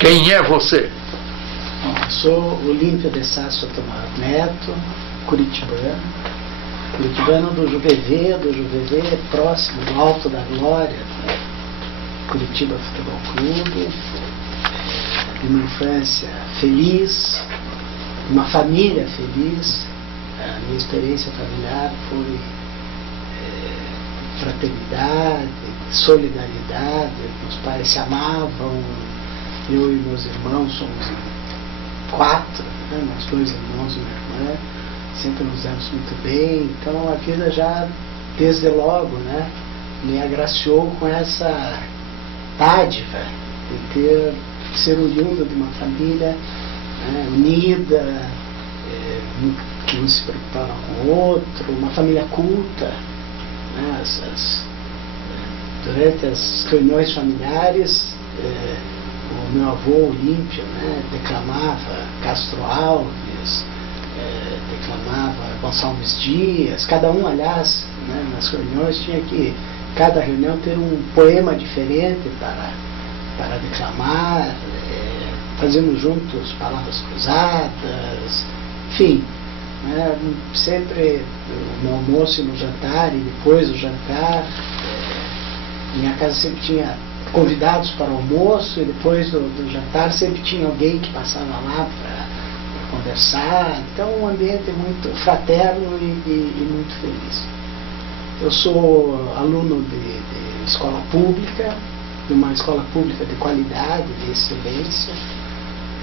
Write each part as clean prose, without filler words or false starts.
Quem é você? Bom, eu sou Olímpio de Sá Sotomayor Neto, curitibano. Curitibano do Juvevê, próximo do Alto da Glória, Curitiba Futebol Clube. De uma infância feliz, uma família feliz. A minha experiência familiar foi fraternidade, solidariedade. Meus pais se amavam, eu e meus irmãos somos 4, né? Nós 2 irmãos e uma irmã, sempre nos demos muito bem. Então a vida já, desde logo, né, me agraciou com essa dádiva de ser oriundo de uma família, né, unida, que um se preocupava com o outro, uma família culta. Né, durante as reuniões familiares, o meu avô Olímpio, né, declamava Castro Alves, declamava Gonçalves Dias. Cada um, aliás, né, nas reuniões tinha que, cada reunião, ter um poema diferente para declamar. Fazemos juntos palavras cruzadas, enfim, né, sempre no almoço e no jantar, e depois do jantar. Minha casa sempre tinha convidados para o almoço, e depois do jantar sempre tinha alguém que passava lá para conversar. Então, um ambiente muito fraterno e muito feliz. Eu sou aluno de escola pública, de uma escola pública de qualidade, de excelência.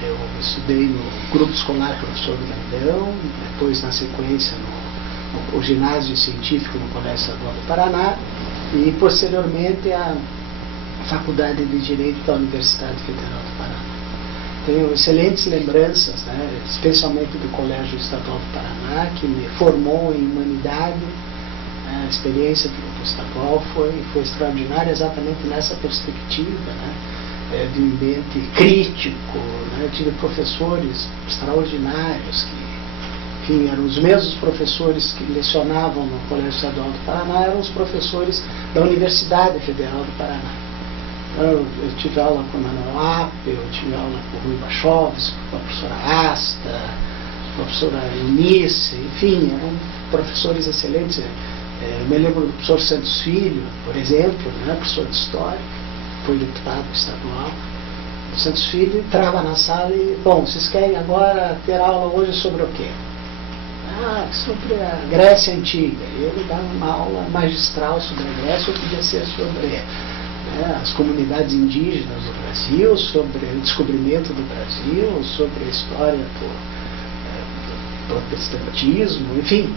Eu estudei no grupo escolar Professor Brandão, depois, na sequência, no ginásio científico no Colégio Estadual do Paraná, e posteriormente a Faculdade de Direito da Universidade Federal do Paraná. Tenho excelentes lembranças, né, especialmente do Colégio Estadual do Paraná, que me formou em humanidade. A experiência do grupo estadual foi extraordinária exatamente nessa perspectiva, né, de um ambiente crítico. Né. Eu tive professores extraordinários que, enfim, eram os mesmos professores que lecionavam no Colégio Estadual do Paraná, eram os professores da Universidade Federal do Paraná. Eu tive aula com o Manuel Apple, eu tive aula com o Rui Bachovski, com a professora Asta, a professora Eunice, enfim, eram professores excelentes. Eu me lembro do professor Santos Filho, por exemplo, né, professor de História, foi deputado estadual. O Santos Filho entrava na sala e, bom, vocês querem agora ter aula hoje sobre o quê? Sobre a Grécia Antiga. E ele dava uma aula magistral sobre a Grécia, ou podia ser sobre as comunidades indígenas do Brasil, sobre o descobrimento do Brasil, sobre a história do protestantismo, enfim,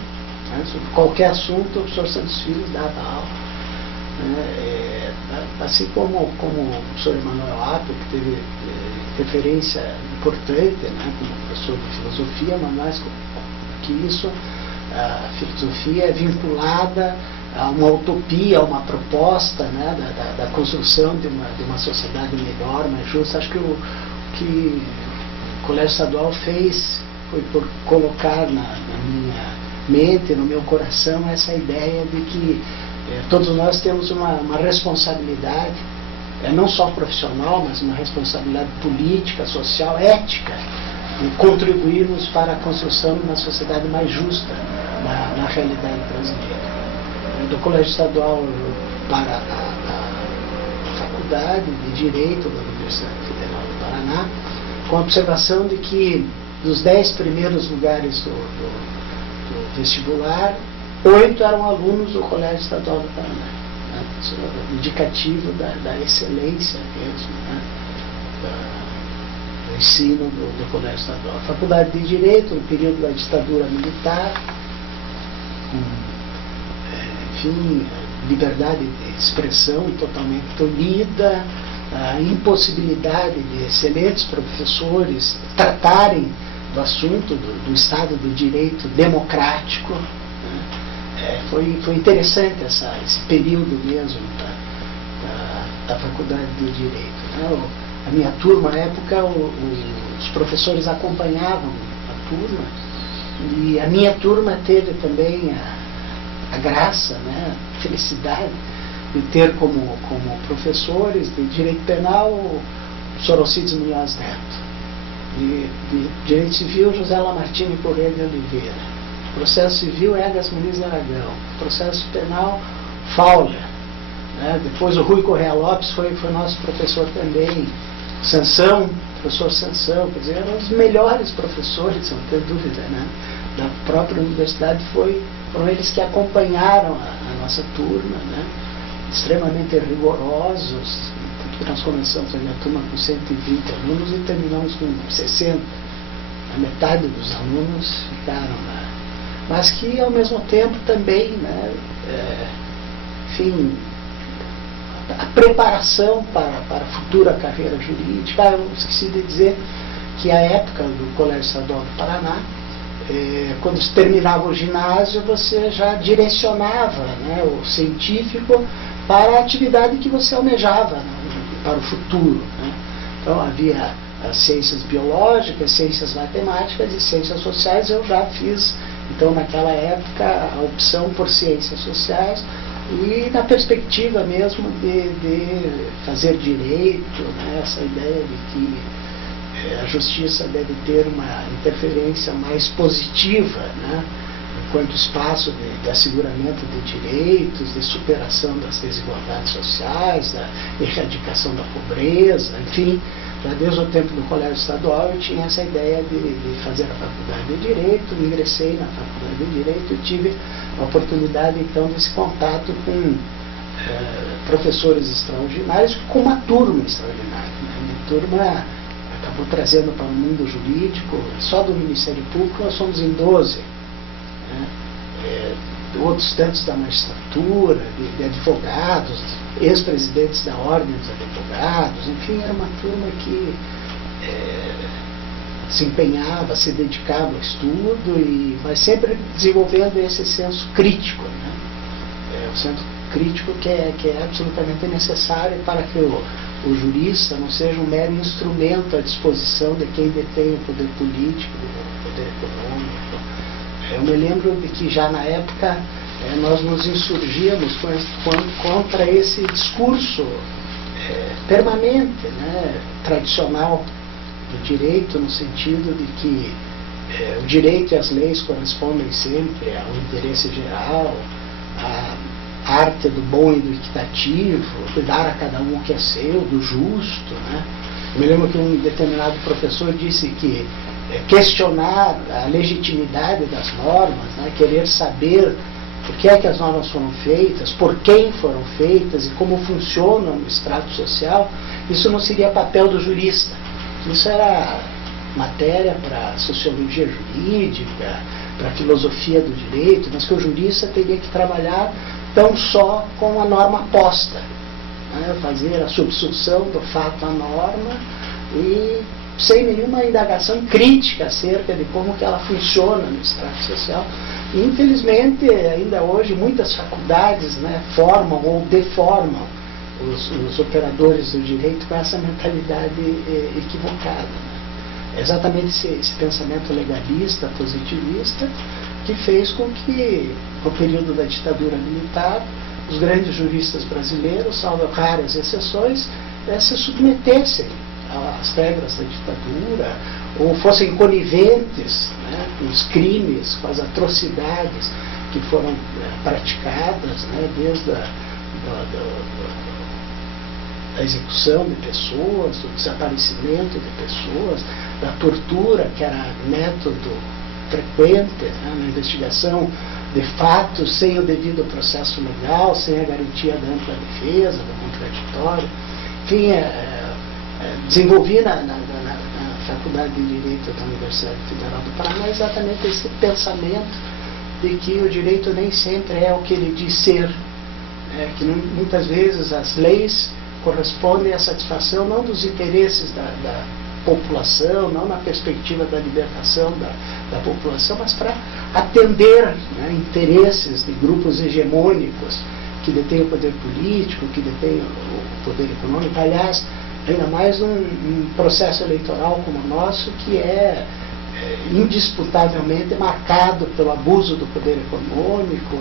né, sobre qualquer assunto o professor Santos Filho dava aula. Assim como o professor Emanuel Apple, que teve referência importante, né, como professor de filosofia, mas mais que isso, a filosofia é vinculada a uma utopia, a uma proposta, né, da construção de uma sociedade melhor, mais justa. Acho que o que o Colégio Estadual fez foi por colocar na minha mente, no meu coração, essa ideia de que todos nós temos uma responsabilidade, não só profissional, mas uma responsabilidade política, social, ética, de contribuirmos para a construção de uma sociedade mais justa na realidade brasileira. Do Colégio Estadual para a Faculdade de Direito da Universidade Federal do Paraná, com a observação de que dos 10 primeiros lugares do vestibular, 8 eram alunos do Colégio Estadual do Paraná, né? Isso é indicativo da excelência mesmo, né? Do ensino do Colégio Estadual. A Faculdade de Direito, no período da ditadura militar, enfim, liberdade de expressão totalmente tolhida, a impossibilidade de excelentes professores tratarem do assunto do Estado do Direito democrático. Foi interessante esse período mesmo da Faculdade de Direito, né? A minha turma, à época, os professores acompanhavam a turma, e a minha turma teve também a graça, né, a felicidade de ter como professores de Direito Penal o Sorocides Munhoz Neto. De Direito Civil, José Lamartine Corrêa de Oliveira. Processo Civil, Egas Muniz Aragão. Processo Penal, Fauler. Depois o Rui Correia Lopes foi nosso professor também. Sansão, professor Sansão, quer dizer, eram os melhores professores, não tem dúvida, né? Da própria universidade. Foram eles que acompanharam a nossa turma, né? Extremamente rigorosos, porque nós começamos a minha turma com 120 alunos e terminamos com 60. A metade dos alunos ficaram lá. Mas que, ao mesmo tempo, também, né, enfim, a preparação para a futura carreira jurídica. Eu esqueci de dizer que a época do Colégio Estadual do Paraná, quando se terminava o ginásio, você já direcionava, né, o científico para a atividade que você almejava, né, para o futuro, né? Então havia as ciências biológicas, ciências matemáticas e ciências sociais. Eu já fiz, então, naquela época, a opção por ciências sociais, e na perspectiva mesmo de fazer direito, né, essa ideia de que a justiça deve ter uma interferência mais positiva, né, enquanto espaço de asseguramento de direitos, de superação das desigualdades sociais, da erradicação da pobreza, enfim. Já desde o tempo do Colégio Estadual eu tinha essa ideia de fazer a faculdade de Direito. Ingressei na faculdade de Direito e tive a oportunidade, então, desse contato com professores extraordinários, com uma turma extraordinária, né? Uma turma acabou trazendo para o mundo jurídico, só do Ministério Público nós somos em 12, né? Outros tantos da magistratura, de advogados, ex-presidentes da Ordem dos Advogados, enfim, era uma turma que se empenhava, se dedicava ao estudo, mas sempre desenvolvendo esse senso crítico, né? O senso crítico que é absolutamente necessário para que o jurista não seja um mero instrumento à disposição de quem detém o poder político, o poder econômico. Eu me lembro de que já na época nós nos insurgíamos contra esse discurso permanente, né, tradicional do direito, no sentido de que o direito e as leis correspondem sempre ao interesse geral, à arte do bom e do equitativo, dar a cada um o que é seu, do justo, né? Eu me lembro que um determinado professor disse que questionar a legitimidade das normas, né, querer saber por que é que as normas foram feitas, por quem foram feitas e como funcionam no extrato social, isso não seria papel do jurista. Isso era matéria para sociologia jurídica, para filosofia do direito, mas que o jurista teria que trabalhar tão só com a norma posta, né, fazer a subsunção do fato à norma e sem nenhuma indagação crítica acerca de como que ela funciona no extrato social. E, infelizmente, ainda hoje, muitas faculdades, né, formam ou deformam os operadores do direito com essa mentalidade equivocada. Né? É exatamente esse pensamento legalista, positivista, que fez com que, no período da ditadura militar, os grandes juristas brasileiros, salvo raras exceções, se submetessem às regras da ditadura, ou fossem coniventes, né, com os crimes, com as atrocidades que foram praticadas, né, desde da execução de pessoas, do desaparecimento de pessoas, da tortura, que era método frequente, né, na investigação de fatos sem o devido processo legal, sem a garantia da ampla defesa, do contraditório. Enfim, desenvolvi na Faculdade de Direito da Universidade Federal do Paraná exatamente esse pensamento de que o direito nem sempre é o que ele diz ser, que muitas vezes as leis correspondem à satisfação não dos interesses da população, não na perspectiva da libertação da população, mas para atender, né, interesses de grupos hegemônicos que detêm o poder político, que detêm o poder econômico. Aliás, ainda mais num processo eleitoral como o nosso, que é indisputavelmente marcado pelo abuso do poder econômico,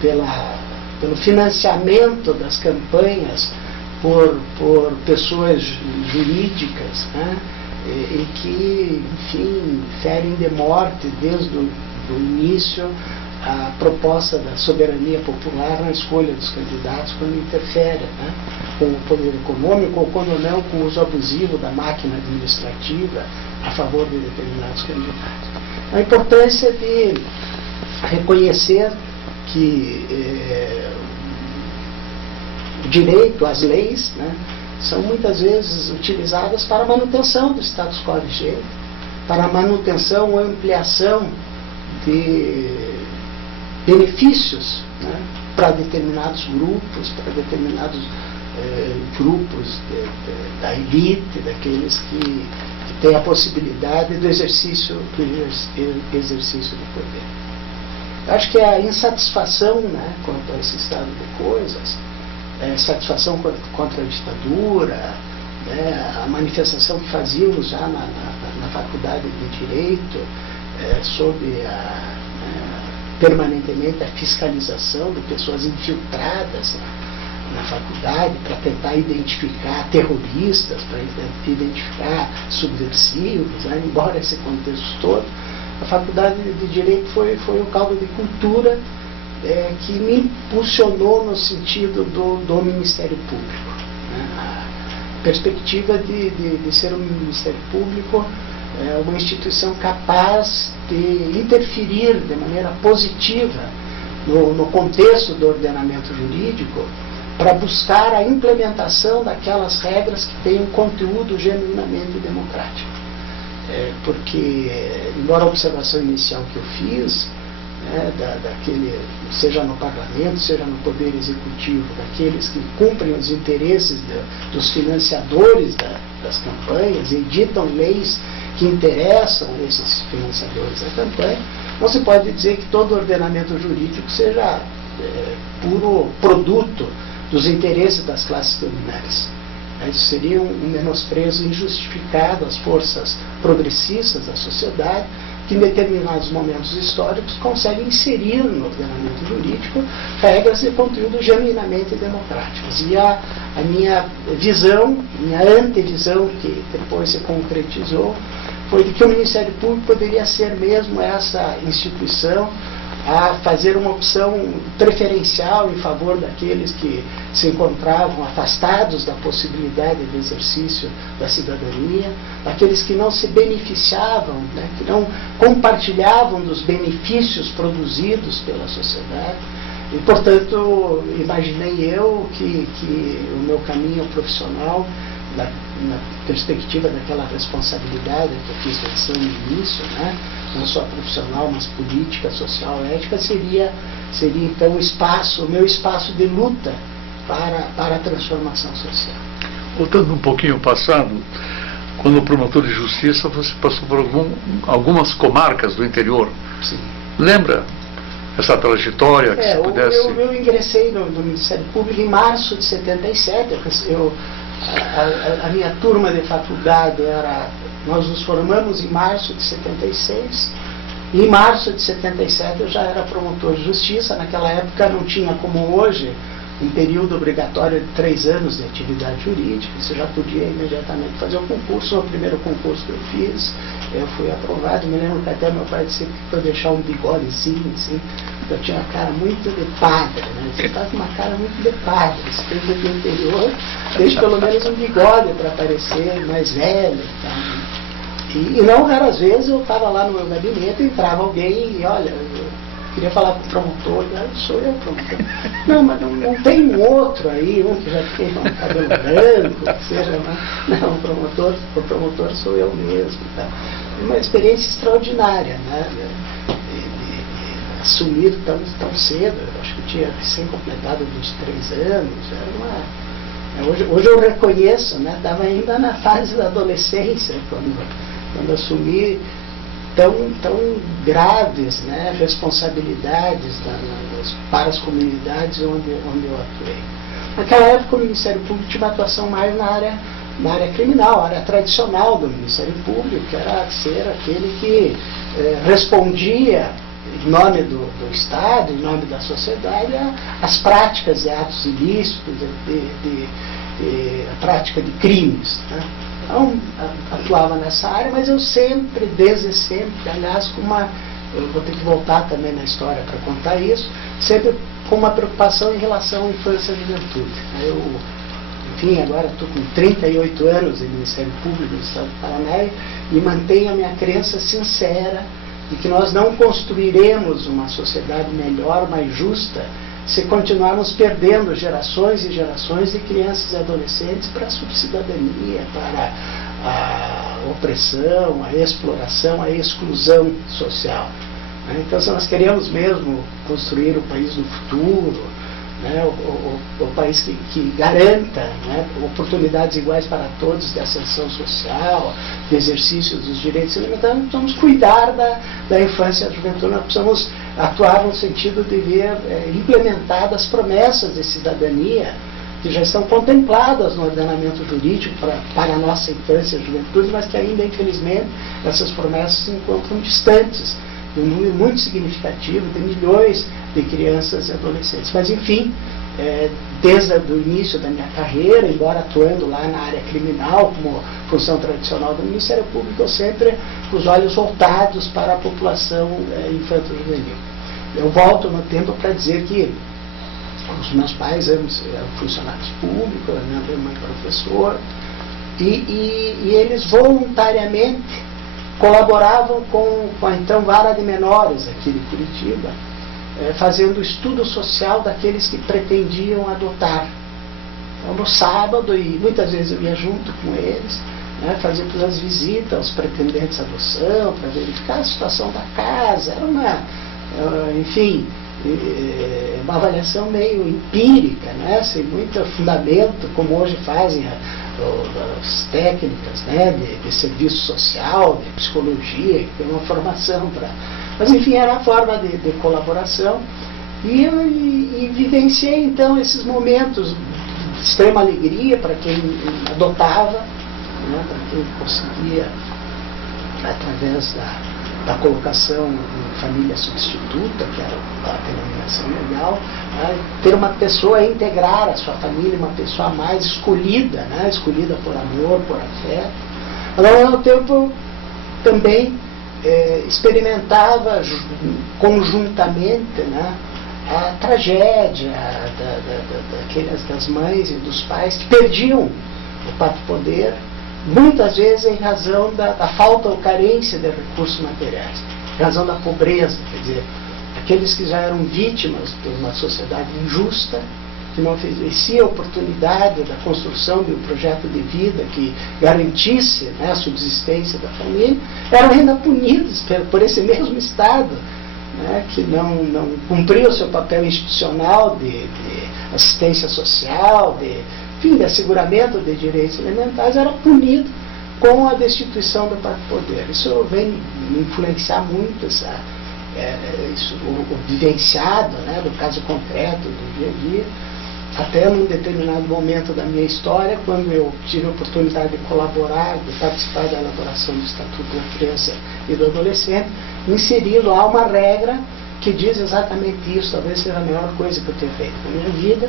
pelo financiamento das campanhas por pessoas jurídicas, né, e que, enfim, ferem de morte desde o início a proposta da soberania popular na escolha dos candidatos, quando interfere, né, com o poder econômico, ou quando não, com o uso abusivo da máquina administrativa a favor de determinados candidatos. A importância de reconhecer que o direito, as leis, né, são muitas vezes utilizadas para a manutenção do status quo vigente, para a manutenção ou ampliação de benefícios, né, para determinados grupos, da elite, daqueles que têm a possibilidade do exercício do poder. Eu acho que a insatisfação, né, quanto a esse estado de coisas, satisfação contra a ditadura, né, a manifestação que fazíamos já na faculdade de Direito, sobre permanentemente a fiscalização de pessoas infiltradas na faculdade para tentar identificar terroristas, para identificar subversivos, né, embora esse contexto todo, a faculdade de Direito foi o caldo de cultura que me impulsionou no sentido do Ministério Público. Né? A perspectiva de ser um Ministério Público uma instituição capaz de interferir de maneira positiva no contexto do ordenamento jurídico para buscar a implementação daquelas regras que têm um conteúdo genuinamente democrático. Porque, embora a observação inicial que eu fiz, seja no parlamento, seja no poder executivo, daqueles que cumprem os interesses dos financiadores das campanhas, editam leis que interessam esses financiadores da campanha, não se pode dizer que todo ordenamento jurídico seja puro produto dos interesses das classes dominantes. Isso seria um menosprezo injustificado às forças progressistas da sociedade, que em determinados momentos históricos conseguem inserir no ordenamento jurídico regras de conteúdo genuinamente democráticos. E a minha visão, minha antevisão, que depois se concretizou, foi de que o Ministério Público poderia ser mesmo essa instituição a fazer uma opção preferencial em favor daqueles que se encontravam afastados da possibilidade de exercício da cidadania, daqueles que não se beneficiavam, né, que não compartilhavam dos benefícios produzidos pela sociedade. E, portanto, imaginei eu que o meu caminho profissional, na perspectiva daquela responsabilidade que eu fiz menção no início, né, não só profissional, mas política, social, ética, seria então o meu espaço de luta para a transformação social. Voltando um pouquinho ao passado, quando promotor de justiça, você passou por algumas comarcas do interior. Sim. Lembra essa trajetória que se pudesse... Eu ingressei no Ministério Público em março de 77. A minha turma de faculdade nós nos formamos em março de 76, e em março de 77 eu já era promotor de justiça. Naquela época não tinha, como hoje, um período obrigatório de 3 anos de atividade jurídica, você já podia imediatamente fazer o concurso. No primeiro concurso que eu fiz, eu fui aprovado. Me lembro que até meu pai disse que para deixar um bigodezinho, assim, eu tinha uma cara muito de padre, né? Você está com uma cara muito de padre, você tem que ir do interior, deixa pelo menos um bigode para parecer mais velho. Tá? E não raras vezes eu estava lá no meu gabinete, entrava alguém e, olha, eu queria falar com o promotor, sou eu, promotor. Não, mas não tem um outro aí, um que já tem um cabelo branco, que seja, não, o promotor sou eu mesmo. Tá? Uma experiência extraordinária, né? Assumir tão cedo, eu acho que eu tinha recém-completado 23 anos, hoje eu reconheço, né? Estava ainda na fase da adolescência, quando assumi tão graves, né, responsabilidades para as comunidades onde eu atuei. Naquela época o Ministério Público tinha uma atuação mais na área criminal, a área tradicional do Ministério Público, que era ser aquele que respondia em nome do Estado, em nome da sociedade, às práticas de atos ilícitos, a prática de crimes, né? Então, atuava nessa área, mas eu sempre, desde sempre, aliás, eu vou ter que voltar também na história para contar isso, sempre com uma preocupação em relação à infância e juventude. Enfim, agora estou com 38 anos em Ministério Público do Estado do Paraná e mantenho a minha crença sincera de que nós não construiremos uma sociedade melhor, mais justa, se continuarmos perdendo gerações e gerações de crianças e adolescentes para a subcidadania, para a opressão, a exploração, a exclusão social. Então, se nós queremos mesmo construir o país do futuro, né, o país que garanta, né, oportunidades iguais para todos de ascensão social, de exercício dos direitos elementares, nós precisamos cuidar da infância e da juventude, nós precisamos atuar no sentido de ver implementadas promessas de cidadania que já estão contempladas no ordenamento jurídico para a nossa infância e juventude, mas que ainda, infelizmente, essas promessas se encontram distantes de um número muito significativo de milhões de crianças e adolescentes. Mas, enfim, desde o início da minha carreira, embora atuando lá na área criminal, como função tradicional do Ministério Público, eu sempre com os olhos voltados para a população infanto-juvenil. Eu volto no tempo para dizer que os meus pais eram funcionários públicos, a minha mãe professora, e eles voluntariamente colaboravam com a então Vara de Menores aqui de Curitiba, fazendo estudo social daqueles que pretendiam adotar. Então, no sábado, e muitas vezes eu ia junto com eles, né, fazia as visitas aos pretendentes à adoção, para verificar a situação da casa. Era enfim, uma avaliação meio empírica, né, sem muito fundamento, como hoje fazem as técnicas, né, de serviço social, de psicologia, que tem uma formação para... Mas, enfim, era uma forma de colaboração. E vivenciei, então, esses momentos de extrema alegria para quem adotava, né, para quem conseguia, através da colocação em família substituta, que era a denominação legal, né, ter uma pessoa a integrar a sua família, uma pessoa mais escolhida, né, escolhida por amor, por afeto. Mas, ao mesmo tempo, também experimentava conjuntamente, né, a tragédia das mães e dos pais que perdiam o próprio poder, muitas vezes em razão da falta ou carência de recursos materiais, em razão da pobreza, quer dizer, aqueles que já eram vítimas de uma sociedade injusta, que não oferecia a oportunidade da construção de um projeto de vida que garantisse, né, a subsistência da família, eram ainda punidos por esse mesmo Estado, né, que não cumpria o seu papel institucional de assistência social, de asseguramento de direitos elementares, era punido com a destituição do próprio poder. Isso vem me influenciar muito, o vivenciado, né, do caso concreto do dia a dia, até num determinado momento da minha história, quando eu tive a oportunidade de colaborar, de participar da elaboração do Estatuto da Criança e do Adolescente, inseri lá uma regra que diz exatamente isso, talvez seja a melhor coisa que eu tenho feito na minha vida,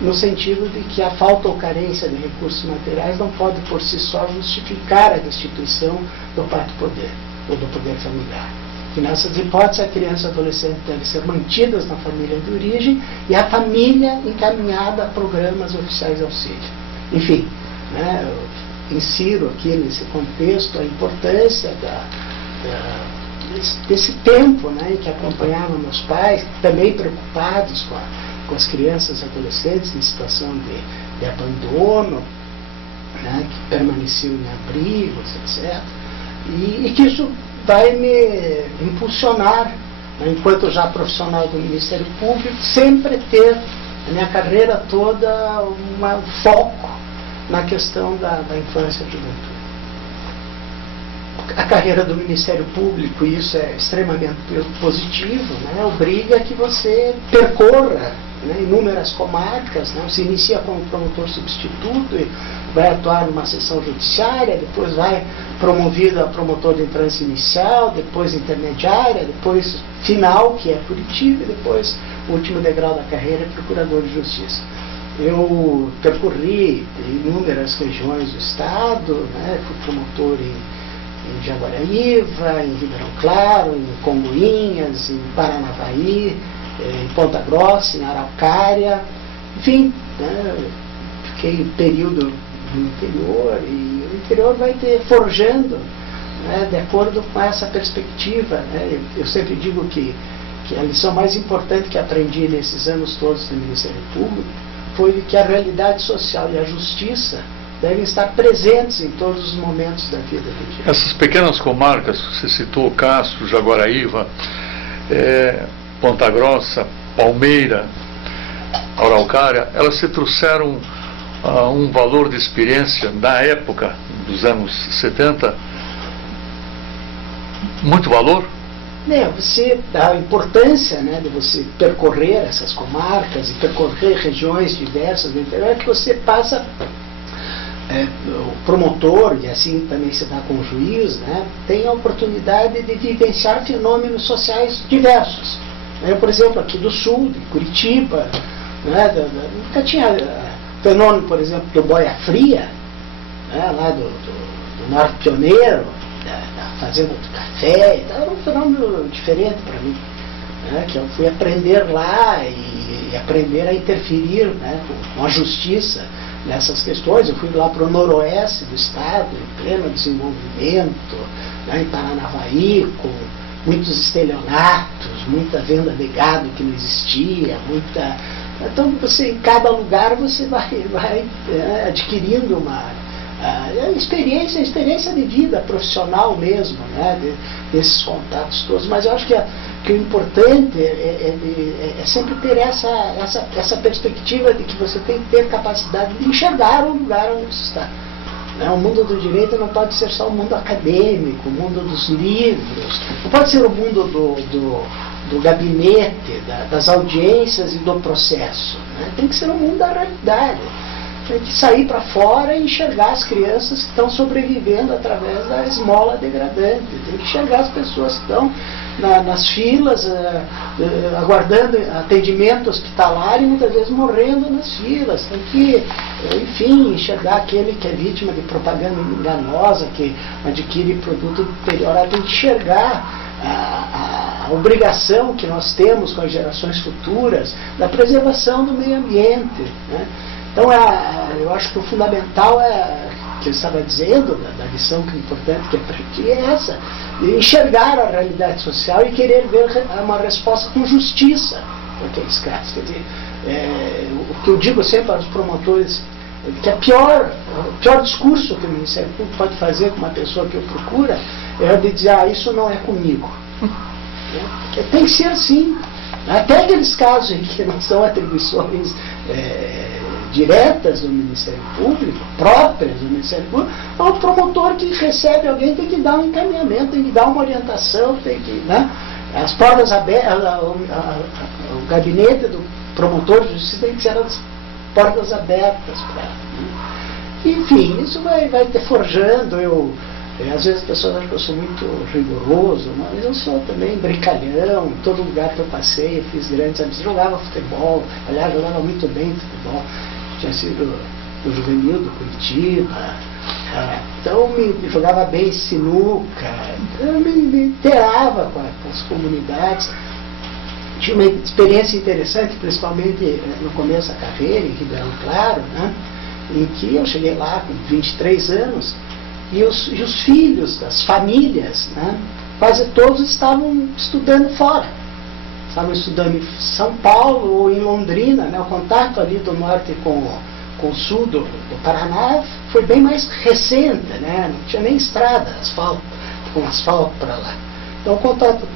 no sentido de que a falta ou carência de recursos materiais não pode por si só justificar a destituição do próprio poder, ou do poder familiar. E nessas hipóteses, a criança e o adolescente devem ser mantidas na família de origem e a família encaminhada a programas oficiais de auxílio. Enfim, né, eu insiro aqui nesse contexto a importância desse tempo, né, em que acompanhava meus pais, também preocupados com as crianças e adolescentes em situação de abandono, né, que permaneciam em abrigos, etc. E que isso vai me impulsionar, né, enquanto já profissional do Ministério Público, sempre ter a minha carreira toda um foco na questão da infância e juventude. A carreira do Ministério Público, e isso é extremamente positivo, né, obriga a que você percorra, né, inúmeras comarcas, né, você inicia como promotor substituto e vai atuar numa sessão judiciária, depois vai promovido a promotor de trânsito inicial, depois intermediária, depois final, que é Curitiba, e depois o último degrau da carreira é procurador de justiça. Eu percorri inúmeras regiões do estado, né? Fui promotor em Jaguaraíva, em Ribeirão Claro, em Congonhas, em Paranavaí, em Ponta Grossa, em Araucária, enfim, né? Fiquei um período no interior, e o interior vai ter forjando, né? De acordo com essa perspectiva, né? Eu sempre digo que a lição mais importante que aprendi nesses anos todos do Ministério Público foi de que a realidade social e a justiça devem estar presentes em todos os momentos da vida do dia. Essas pequenas comarcas, você citou Castro, Jaguaraíva, Ponta Grossa, Palmeira, Araucária, elas se trouxeram um valor de experiência da época dos anos 70, muito valor? A importância, né, de você percorrer essas comarcas e percorrer regiões diversas do interior é que você passa, o promotor, e assim também se dá com o juiz, né, tem a oportunidade de vivenciar fenômenos sociais diversos. Eu, por exemplo, aqui do sul, de Curitiba, né, nunca tinha fenômeno, por exemplo, do boia fria, né, lá do Norte Pioneiro, da fazenda do café, então era um fenômeno diferente para mim, né, que eu fui aprender lá e aprender a interferir, né, com a justiça nessas questões. Eu fui lá para o noroeste do estado, em pleno desenvolvimento, né, em Paranavaí, com muitos estelionatos, muita venda de gado que não existia, então você, em cada lugar você vai adquirindo uma experiência de vida profissional mesmo, né, desses contatos todos. Mas eu acho que o importante é sempre ter essa perspectiva de que você tem que ter capacidade de enxergar o lugar onde você está. O mundo do direito não pode ser só o mundo acadêmico, o mundo dos livros, não pode ser o mundo do gabinete, das audiências e do processo, né? Tem que ser o mundo da realidade. Tem que sair para fora e enxergar as crianças que estão sobrevivendo através da esmola degradante. Tem que enxergar as pessoas que estão nas filas, aguardando atendimento hospitalar e muitas vezes morrendo nas filas. Tem que, enfim, enxergar aquele que é vítima de propaganda enganosa, que adquire produto deteriorado. Tem que enxergar a obrigação que nós temos com as gerações futuras da preservação do meio ambiente, né? Então, eu acho que o fundamental que eu estava dizendo, da lição que é importante que aprendi, é essa: enxergar a realidade social e querer ver uma resposta com justiça para aqueles casos. Quer dizer, o que eu digo sempre aos promotores, que o pior discurso que o Ministério Público pode fazer com uma pessoa que o procura é de dizer, isso não é comigo. Tem que ser assim. Até aqueles casos em que não são atribuições diretas do Ministério Público, próprias do Ministério Público, o promotor que recebe alguém tem que dar um encaminhamento, tem que dar uma orientação, tem que, né, as portas abertas, o gabinete do promotor de justiça tem que ser as portas abertas para. Enfim, isso vai ter forjando. Às vezes as pessoas acham que eu sou muito rigoroso, mas eu sou também brincalhão. Em todo lugar que eu passei, eu fiz grandes amigos, jogava futebol, aliás, jogava muito bem futebol. Tinha sido do juvenil do Curitiba, então me jogava bem sinuca, eu me inteirava com as comunidades. Tinha uma experiência interessante, principalmente no começo da carreira, em Ribeirão Claro, né, em que eu cheguei lá com 23 anos, e os filhos das famílias, né, quase todos estavam estudando fora. Estavam estudando em São Paulo ou em Londrina, né? O contato ali do norte com o sul do Paraná foi bem mais recente, né? Não tinha nem estrada, com asfalto para lá. Então o contato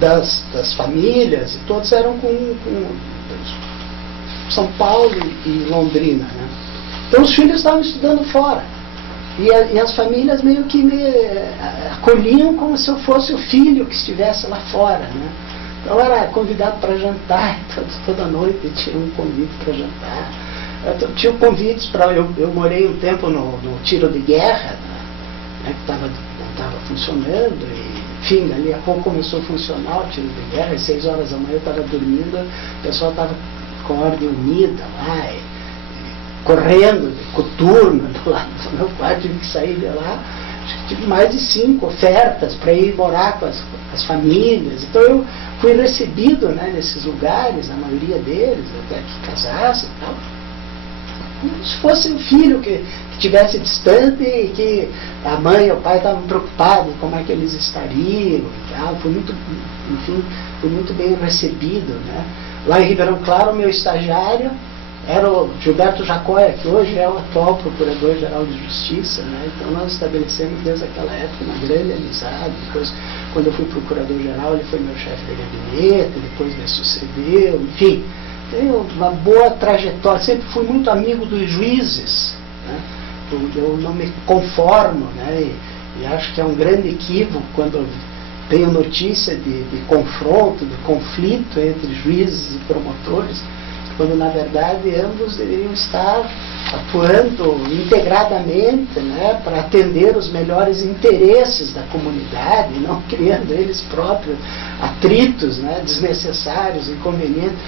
das famílias, e todos eram com São Paulo e Londrina, né? Então os filhos estavam estudando fora. E as famílias meio que me acolhiam como se eu fosse o filho que estivesse lá fora, né? Então era convidado para jantar, toda noite tinha um convite para jantar. Eu tinha convites para. Eu morei um tempo no tiro de guerra, né, que não estava funcionando, e enfim, dali a pouco começou a funcionar o tiro de guerra, às 6 horas da manhã eu estava dormindo, o pessoal estava com a ordem unida lá, correndo, de coturno, do lado do meu quarto, tive que sair de lá. Acho que tive mais de 5 ofertas para ir morar com as famílias. Então eu fui recebido, né, nesses lugares, a maioria deles, até que casasse e tal, como se fosse um filho que estivesse distante e que a mãe e o pai estavam preocupados como é que eles estariam e tal. Fui muito, enfim, fui muito bem recebido, né. Lá em Ribeirão Claro, meu estagiário era o Gilberto Jacóia, que hoje é o atual Procurador-Geral de Justiça, né? Então nós estabelecemos desde aquela época uma grande amizade. Depois, quando eu fui Procurador-Geral, ele foi meu chefe de gabinete, depois me sucedeu, enfim. Tenho uma boa trajetória, sempre fui muito amigo dos juízes, né? Eu não me conformo, né? E acho que é um grande equívoco quando tenho notícia de confronto, de conflito entre juízes e promotores, quando na verdade ambos deveriam estar atuando integradamente, né, para atender os melhores interesses da comunidade, não criando eles próprios atritos, né, desnecessários, inconvenientes.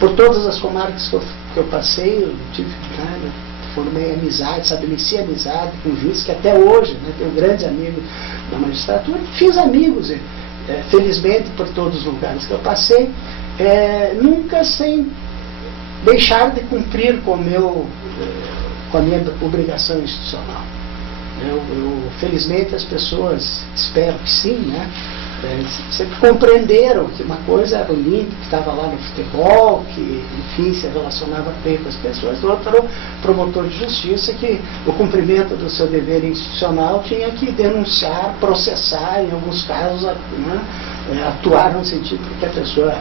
Por todas as comarcas que eu passei, eu tive, né, formei amizade, estabeleci amizade com juízes que até hoje, né, tenho grandes amigos na magistratura, fiz amigos, felizmente, por todos os lugares que eu passei, nunca sem deixar de cumprir com a minha obrigação institucional. Felizmente as pessoas, espero que sim, né, sempre compreenderam que uma coisa era o Olímpio, que estava lá no futebol, que, enfim, se relacionava bem com as pessoas, outro era o promotor de justiça, que o cumprimento do seu dever institucional tinha que denunciar, processar, em alguns casos, né, atuar no sentido de que a pessoa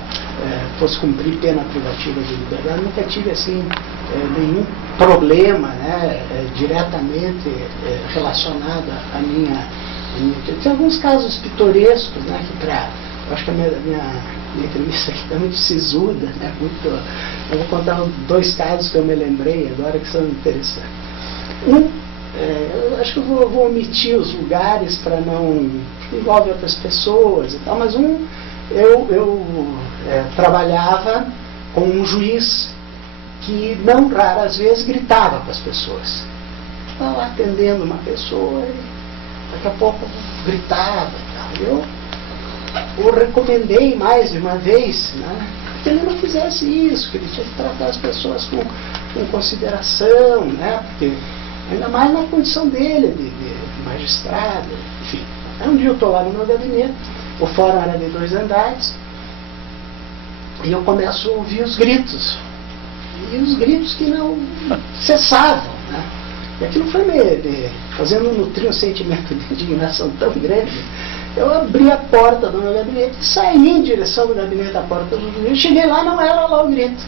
fosse cumprir pena privativa de liberdade. Nunca tive assim nenhum problema, né, diretamente relacionado à minha. Tem alguns casos pitorescos, né, que eu acho que a minha entrevista aqui está muito sisuda, né, eu vou contar 2 casos que eu me lembrei agora que são interessantes. Eu acho que eu vou omitir os lugares para não envolver outras pessoas e tal, mas eu trabalhava com um juiz que não raras vezes gritava com as pessoas. Estava lá atendendo uma pessoa e daqui a pouco gritava e tal. Eu recomendei mais de uma vez, né, que ele não fizesse isso, que ele tinha que tratar as pessoas com consideração, né, porque ainda mais na condição dele, de magistrado, enfim. Aí um dia eu estou lá no meu gabinete, o fórum era de 2 andares, e eu começo a ouvir os gritos. E os gritos que não cessavam, né? E aquilo foi fazendo nutrir um sentimento de indignação tão grande. Eu abri a porta do meu gabinete, saí em direção do gabinete da porta do juiz, cheguei lá, não era lá o grito.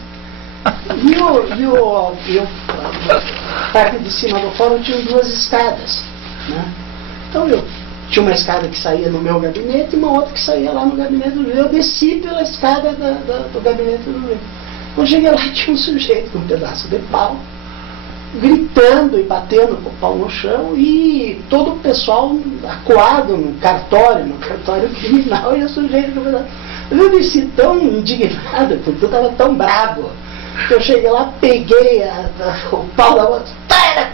E a parte de cima do fórum tinha 2 escadas, né? Então eu tinha uma escada que saía no meu gabinete e uma outra que saía lá no gabinete do juiz. Eu desci pela escada do gabinete do juiz. Quando cheguei lá, tinha um sujeito com um pedaço de pau, gritando e batendo com o pau no chão, e todo o pessoal acuado no cartório criminal, e o sujeito com o pedaço. Eu desci tão indignado, porque eu estava tão bravo, que eu cheguei lá, peguei o pau da outra,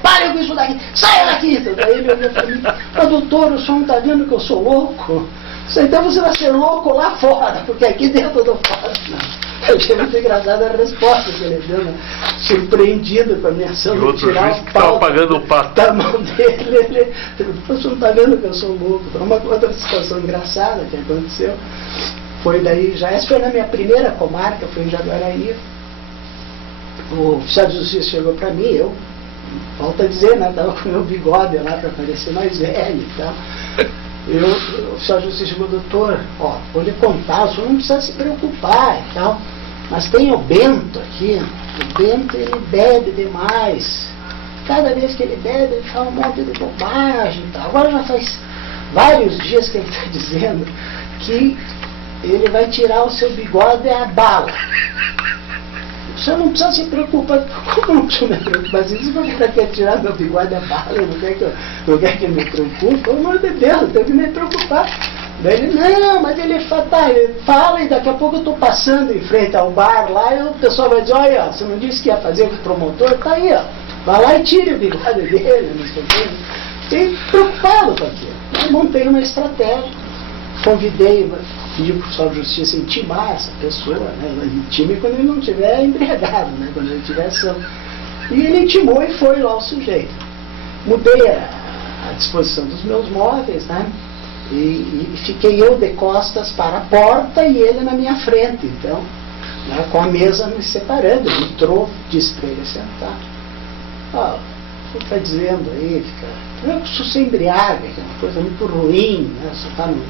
pare com isso daqui, saia daqui! Daí ele olhou para mim, mas doutor, o senhor não está vendo que eu sou louco? Então você vai ser louco lá fora, porque aqui dentro eu não faço nada. Eu achei muito engraçada a resposta que ele deu, né? Surpreendido com a minha ação de tirar o pau pagando o pato da mão dele. Ele você não está vendo que eu sou louco? Uma outra situação engraçada que aconteceu foi daí, essa foi na minha primeira comarca, foi em Jaguaraí. O oficial de justiça chegou para mim, eu, volto a dizer, né, estava com o meu bigode lá para parecer mais velho e tal. O oficial de justiça chegou, doutor, vou lhe contar, o senhor não precisa se preocupar e tal, mas tem o Bento aqui, o Bento ele bebe demais, cada vez que ele bebe ele fala um monte de bobagem e tal. Agora já faz vários dias que ele está dizendo que ele vai tirar o seu bigode à bala. O senhor não precisa se preocupar. Como não precisa me preocupar? Se o cara quer tirar meu bigode à bala, não quer que eu me preocupe, pelo amor de Deus, eu tenho que me preocupar. Daí ele, não, mas ele fala e daqui a pouco eu estou passando em frente ao bar lá e o pessoal vai dizer, olha, você não disse que ia fazer com o promotor? Tá aí, ó. Vá lá e tire o bigode dele, não sei o quê. Fiquei preocupado com aquilo. Eu montei uma estratégia, convidei, pedi para o pessoal de justiça intimar essa pessoa, né? Intime quando ele não estiver embriagado, né? Quando ele estiver são. E ele intimou e foi lá o sujeito. Mudei a disposição dos meus móveis, né? E fiquei eu de costas para a porta e ele na minha frente, então, né? Com a mesa me separando. Ele entrou, disse para ele sentar. Ó, o que está dizendo aí, isso se embriaga, que é uma coisa muito ruim, né? Você está no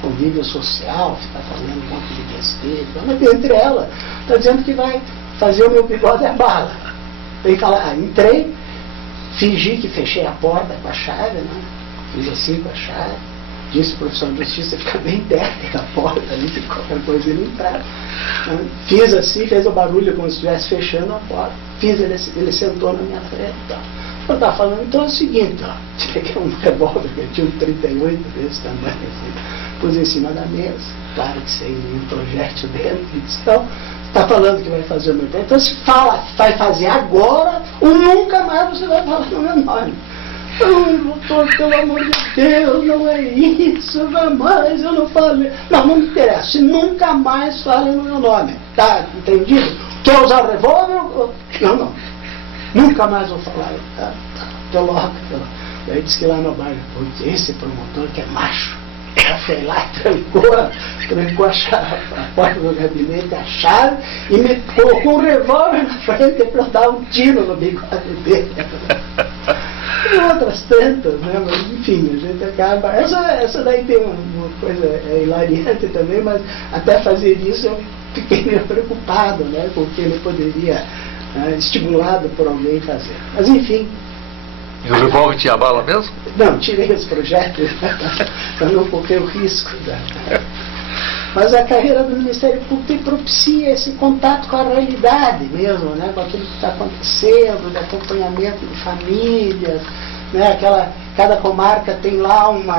convívio social, fica falando um monte de besteira, mas entre ela, está dizendo que vai fazer o meu bigode a bala. Tem que falar, entrei, fingi que fechei a porta com a chave, né? Fiz assim com a chave, disse para o professor de justiça ficar bem perto da porta ali, que qualquer coisa ele entrar. Fiz assim, fez o barulho como se estivesse fechando a porta, ele sentou na minha frente. Então. Eu estava falando, então é o seguinte, ó, tirei um revólver, que eu tinha um 38 desse tamanho, assim, pus em cima da mesa, claro que sem nenhum projétil dentro, e disse, então, está falando que vai fazer o meu tempo, então se fala, vai fazer agora, ou nunca mais você vai falar no meu nome. Doutor, pelo amor de Deus, não é isso, jamais, eu não falei. Não me interessa, se nunca mais fale no meu nome, tá, entendido? Quer usar o revólver? Não. Nunca mais vou falar. Tá, tô logo. Daí disse que lá no bairro, esse promotor que é macho. Ela foi lá, trancou a porta do gabinete, a chave, e me colocou um revólver na frente para eu dar um tiro no bigode dele. E outras tantas, né? Mas enfim, a gente acaba. Essa daí tem uma coisa hilariante também, mas até fazer isso eu fiquei meio preocupado, né? Com o que ele poderia, estimulado por alguém fazer. Mas enfim. E o revólver tinha bala mesmo? Não, tirei os projéteis para não correr o risco. Mas a carreira do Ministério Público propicia esse contato com a realidade mesmo, né? Com aquilo que está acontecendo, de acompanhamento de famílias, né? Cada comarca tem lá uma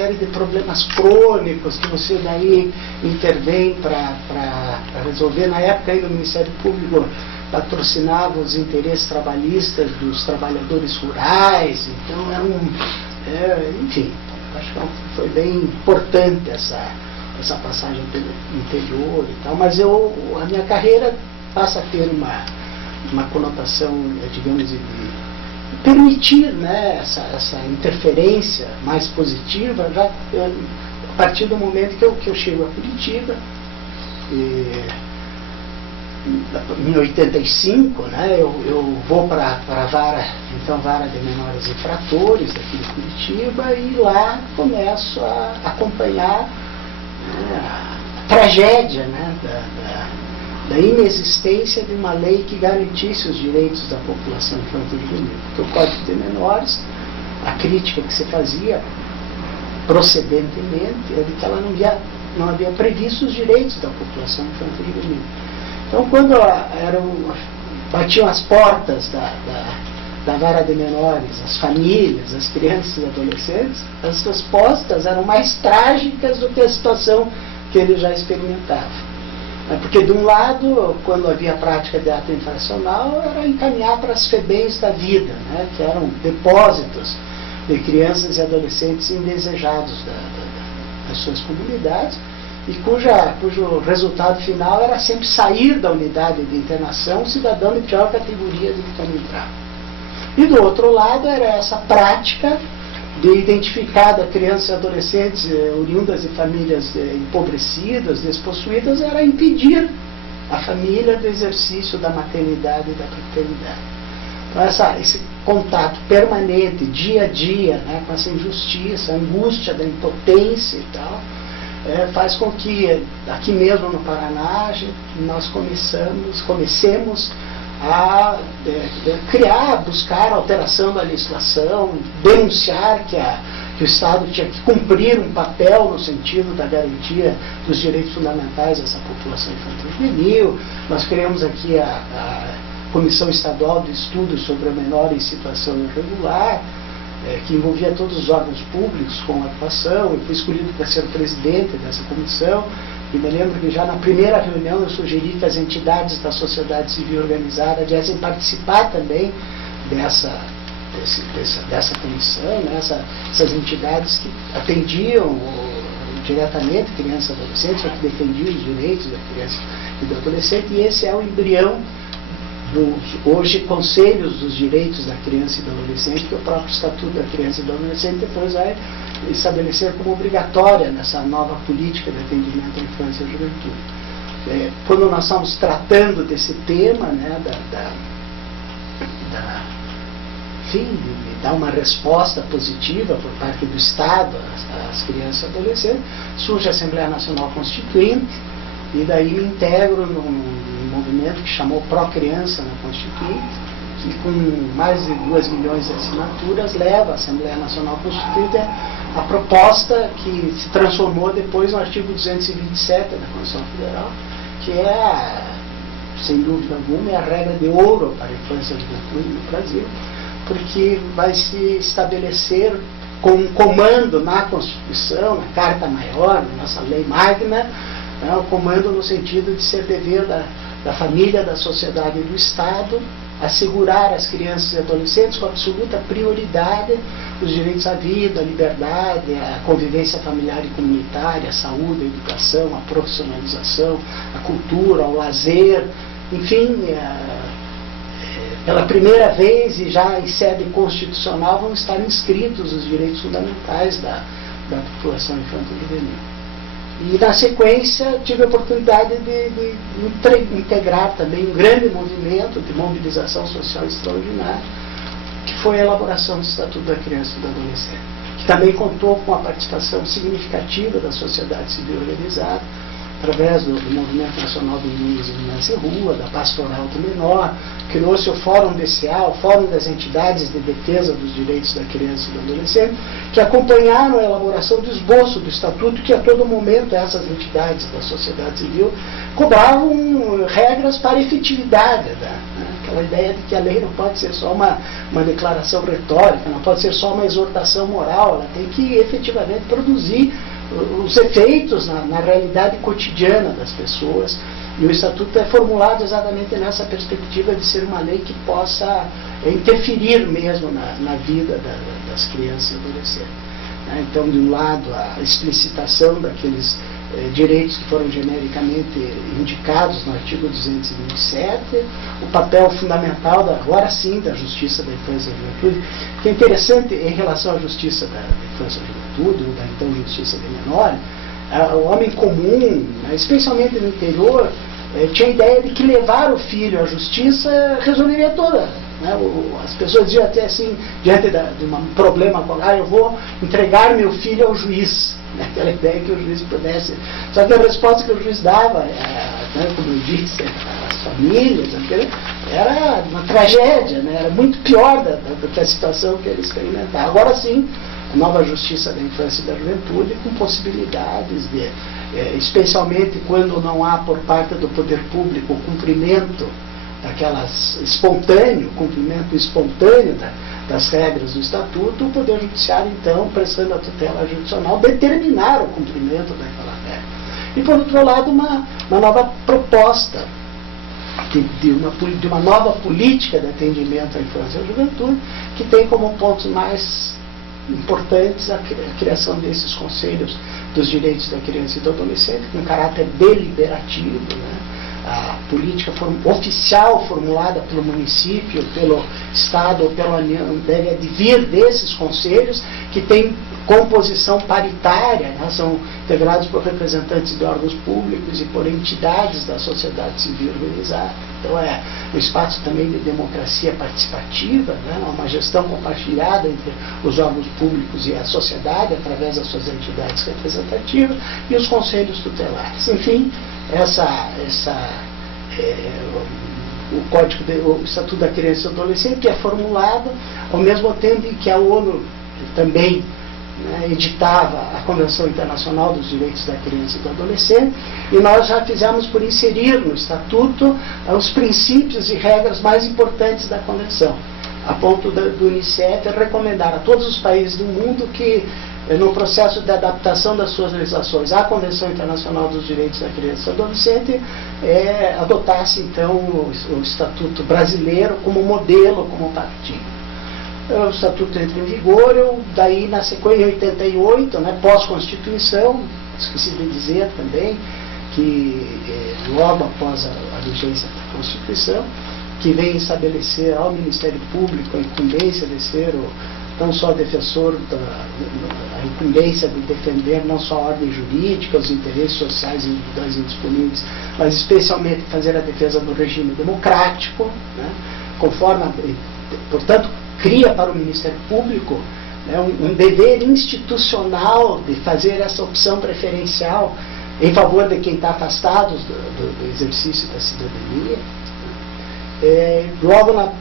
série de problemas crônicos que você daí intervém para resolver. Na época aí no Ministério Público patrocinava os interesses trabalhistas dos trabalhadores rurais, então enfim, acho que foi bem importante essa passagem pelo interior e tal, mas a minha carreira passa a ter uma conotação, digamos, de permitir, né, essa interferência mais positiva já a partir do momento que eu chego a Curitiba. Em 85, né, eu vou para a vara de menores infratores aqui de Curitiba, e lá começo a acompanhar, né, a tragédia, né, da inexistência de uma lei que garantisse os direitos da população infantil e juvenil. Porque o Código de Menores, a crítica que se fazia procedentemente é de que ela não havia previsto os direitos da população infantil e juvenil. Então, quando batiam as portas da vara de menores, as famílias, as crianças e adolescentes, as respostas eram mais trágicas do que a situação que eles já experimentavam. Porque, de um lado, quando havia prática de ato infracional, era encaminhar para as FEBEMs da vida, né, que eram depósitos de crianças e adolescentes indesejados das suas comunidades, e cujo resultado final era sempre sair da unidade de internação cidadão de pior categoria do que quando entrava. E do outro lado era essa prática de identificar crianças e adolescentes oriundas de famílias empobrecidas, despossuídas, era impedir a família do exercício da maternidade e da paternidade. Então esse contato permanente, dia a dia, né, com essa injustiça, a angústia da impotência e tal, faz com que, aqui mesmo no Paraná, nós comecemos a buscar alteração da legislação, denunciar que o Estado tinha que cumprir um papel no sentido da garantia dos direitos fundamentais dessa população infantil e juvenil. Nós criamos aqui a Comissão Estadual de Estudos sobre a Menor em Situação Irregular, que envolvia todos os órgãos públicos com a atuação. Eu fui escolhido para ser o presidente dessa comissão, e me lembro que já na primeira reunião eu sugeri que as entidades da sociedade civil organizada viessem participar também dessa comissão, né, essas entidades que atendiam diretamente crianças e adolescentes, ou que defendiam os direitos da criança e do adolescente, e esse é o embrião dos, hoje, Conselhos dos Direitos da Criança e do Adolescente, que o próprio Estatuto da Criança e do Adolescente depois vai estabelecer como obrigatória nessa nova política de atendimento à infância e à juventude. Quando nós estamos tratando desse tema, né, enfim, de dar uma resposta positiva por parte do Estado às crianças e adolescentes, surge a Assembleia Nacional Constituinte, e daí me integro num movimento que chamou Pró-Criança na Constituinte, que com mais de 2 milhões de assinaturas leva a Assembleia Nacional Constituinte a proposta que se transformou depois no artigo 227 da Constituição Federal, que é, sem dúvida alguma, é a regra de ouro para a infância e a juventude no Brasil, porque vai se estabelecer com um comando na Constituição, na Carta Maior, na nossa Lei Magna, né, o comando no sentido de ser dever da família, da sociedade e do Estado assegurar às crianças e adolescentes com absoluta prioridade os direitos à vida, à liberdade, à convivência familiar e comunitária, à saúde, à educação, à profissionalização, à cultura, ao lazer, enfim, pela primeira vez e já em sede constitucional vão estar inscritos os direitos fundamentais da população infanto-juvenil. E na sequência tive a oportunidade de integrar também um grande movimento de mobilização social extraordinária, que foi a elaboração do Estatuto da Criança e do Adolescente, que também contou com a participação significativa da sociedade civil organizada, através do Movimento Nacional de Meninos e Meninas em Rua, da Pastoral do Menor, criou-se o Fórum DCA, o Fórum das Entidades de Defesa dos Direitos da Criança e do Adolescente, que acompanharam a elaboração do esboço do Estatuto, que a todo momento essas entidades da sociedade civil cobravam regras para efetividade, né? Aquela ideia de que a lei não pode ser só uma declaração retórica, não pode ser só uma exortação moral, ela tem que efetivamente produzir os efeitos na realidade cotidiana das pessoas, e o Estatuto é formulado exatamente nessa perspectiva de ser uma lei que possa interferir mesmo na vida das crianças e adolescentes. Então, de um lado, a explicitação daqueles direitos que foram genericamente indicados no artigo 227, o papel fundamental, agora sim, da Justiça da Infância e da Juventude, que é interessante em relação à Justiça da Infância e da Juventude, ou da então Justiça de Menor, o homem comum, especialmente no interior, tinha a ideia de que levar o filho à justiça resolveria toda. As pessoas diziam até assim, diante de um problema, eu vou entregar meu filho ao juiz. Aquela ideia que o juiz pudesse. Só que a resposta que o juiz dava, como eu disse, às famílias, era uma tragédia, era muito pior do que a situação que eles experimentavam. Agora sim, a nova Justiça da Infância e da Juventude, com possibilidades de, especialmente quando não há por parte do poder público o cumprimento cumprimento espontâneo das regras do Estatuto, o Poder Judiciário, então, prestando a tutela judicial, determinar o cumprimento daquela regra. E, por outro lado, uma nova proposta de uma nova política de atendimento à infância e à juventude, que tem como pontos mais importantes a criação desses conselhos dos direitos da criança e do adolescente, com caráter deliberativo, a política oficial formulada pelo município, pelo Estado ou pela União deve advir desses conselhos, que têm composição paritária, são integrados por representantes de órgãos públicos e por entidades da sociedade civil organizada. Então é um espaço também de democracia participativa, uma gestão compartilhada entre os órgãos públicos e a sociedade, através das suas entidades representativas, e os conselhos tutelares. Enfim, o Estatuto da Criança e do Adolescente, que é formulado ao mesmo tempo em que a ONU também editava a Convenção Internacional dos Direitos da Criança e do Adolescente, e nós já fizemos por inserir no Estatuto os princípios e regras mais importantes da Convenção, a ponto do Unicef recomendar a todos os países do mundo que no processo de adaptação das suas legislações à Convenção Internacional dos Direitos da Criança e do Adolescente, adotasse então o Estatuto Brasileiro como modelo, como partido. O Estatuto entra em vigor, daí na sequência, em 88, pós-Constituição, esqueci de dizer também, que logo após a vigência da Constituição, que vem estabelecer ao Ministério Público a incumbência de ser não só defensor, a incumbência de defender não só a ordem jurídica, os interesses sociais individuais e indisponíveis, mas especialmente fazer a defesa do regime democrático, portanto, cria para o Ministério Público um dever institucional de fazer essa opção preferencial em favor de quem está afastado do exercício da cidadania. Logo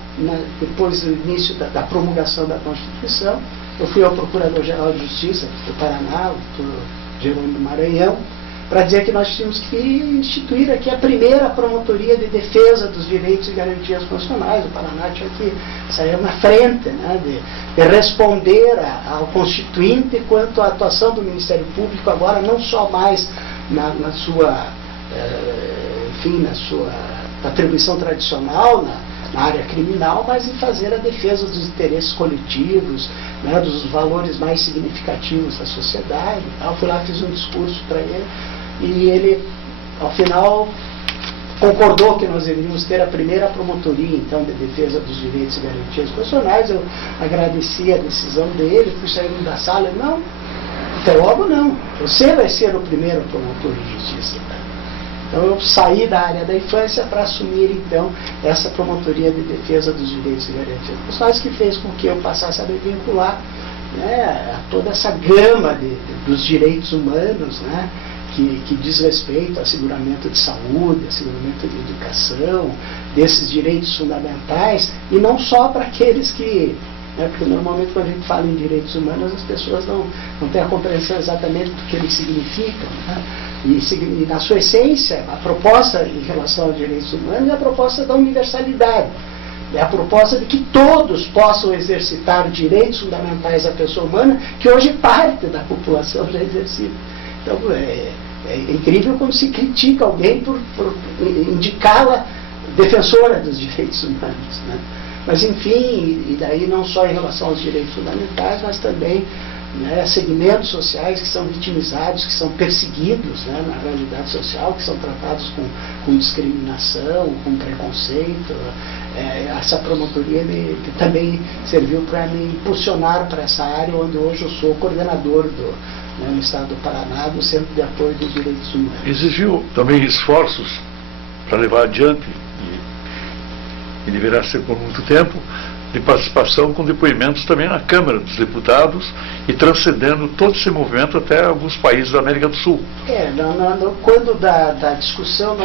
depois do início da promulgação da Constituição, eu fui ao Procurador-Geral de Justiça do Paraná, o doutor Jerônimo Maranhão, para dizer que nós tínhamos que instituir aqui a primeira promotoria de defesa dos direitos e garantias constitucionais. O Paraná tinha que sair na frente, de responder ao Constituinte quanto à atuação do Ministério Público, agora não só mais na sua atribuição tradicional, na área criminal, mas em fazer a defesa dos interesses coletivos, dos valores mais significativos da sociedade. Eu fui lá, fiz um discurso para ele, e ele, ao final, concordou que nós deveríamos ter a primeira promotoria, então, de defesa dos direitos e garantias constitucionais. Eu agradeci a decisão dele, fui saindo da sala, não, até logo não, você vai ser o primeiro promotor de justiça. Então eu saí da área da infância para assumir então essa promotoria de defesa dos direitos e garantias constitucionais, que fez com que eu passasse a me vincular a toda essa gama dos direitos humanos, que diz respeito ao asseguramento de saúde, asseguramento de educação, desses direitos fundamentais, e não só para aqueles que... porque normalmente quando a gente fala em direitos humanos, as pessoas não têm a compreensão exatamente do que eles significam. E na sua essência, a proposta em relação aos direitos humanos é a proposta da universalidade. É a proposta de que todos possam exercitar direitos fundamentais da pessoa humana, que hoje parte da população já exercita. Então, é incrível como se critica alguém por indicá-la defensora dos direitos humanos. Mas, enfim, e daí não só em relação aos direitos fundamentais, mas também segmentos sociais que são vitimizados, que são perseguidos na realidade social, que são tratados com discriminação, com preconceito. Essa promotoria também serviu para me impulsionar para essa área, onde hoje eu sou coordenador no estado do Paraná, do Centro de Apoio dos Direitos Humanos. Exigiu também esforços para levar adiante, e deverá ser por muito tempo, de participação com depoimentos também na Câmara dos Deputados e transcendendo todo esse movimento até alguns países da América do Sul. Quando da discussão,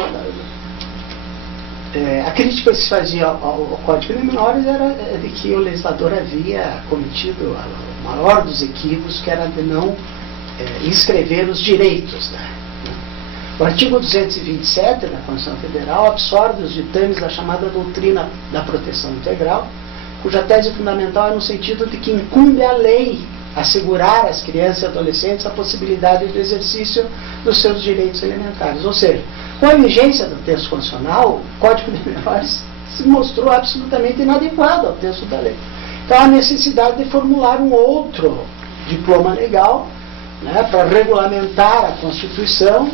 a crítica que se fazia ao Código de Menores era de que o legislador havia cometido o maior dos equívocos, que era de não inscrever os direitos. O artigo 227 da Constituição Federal absorve os ditames da chamada doutrina da proteção integral, cuja tese fundamental é no sentido de que incumbe à lei assegurar às crianças e adolescentes a possibilidade do exercício dos seus direitos elementares. Ou seja, com a vigência do texto constitucional, o Código de Menores se mostrou absolutamente inadequado ao texto da lei. Então, há necessidade de formular um outro diploma legal para regulamentar a Constituição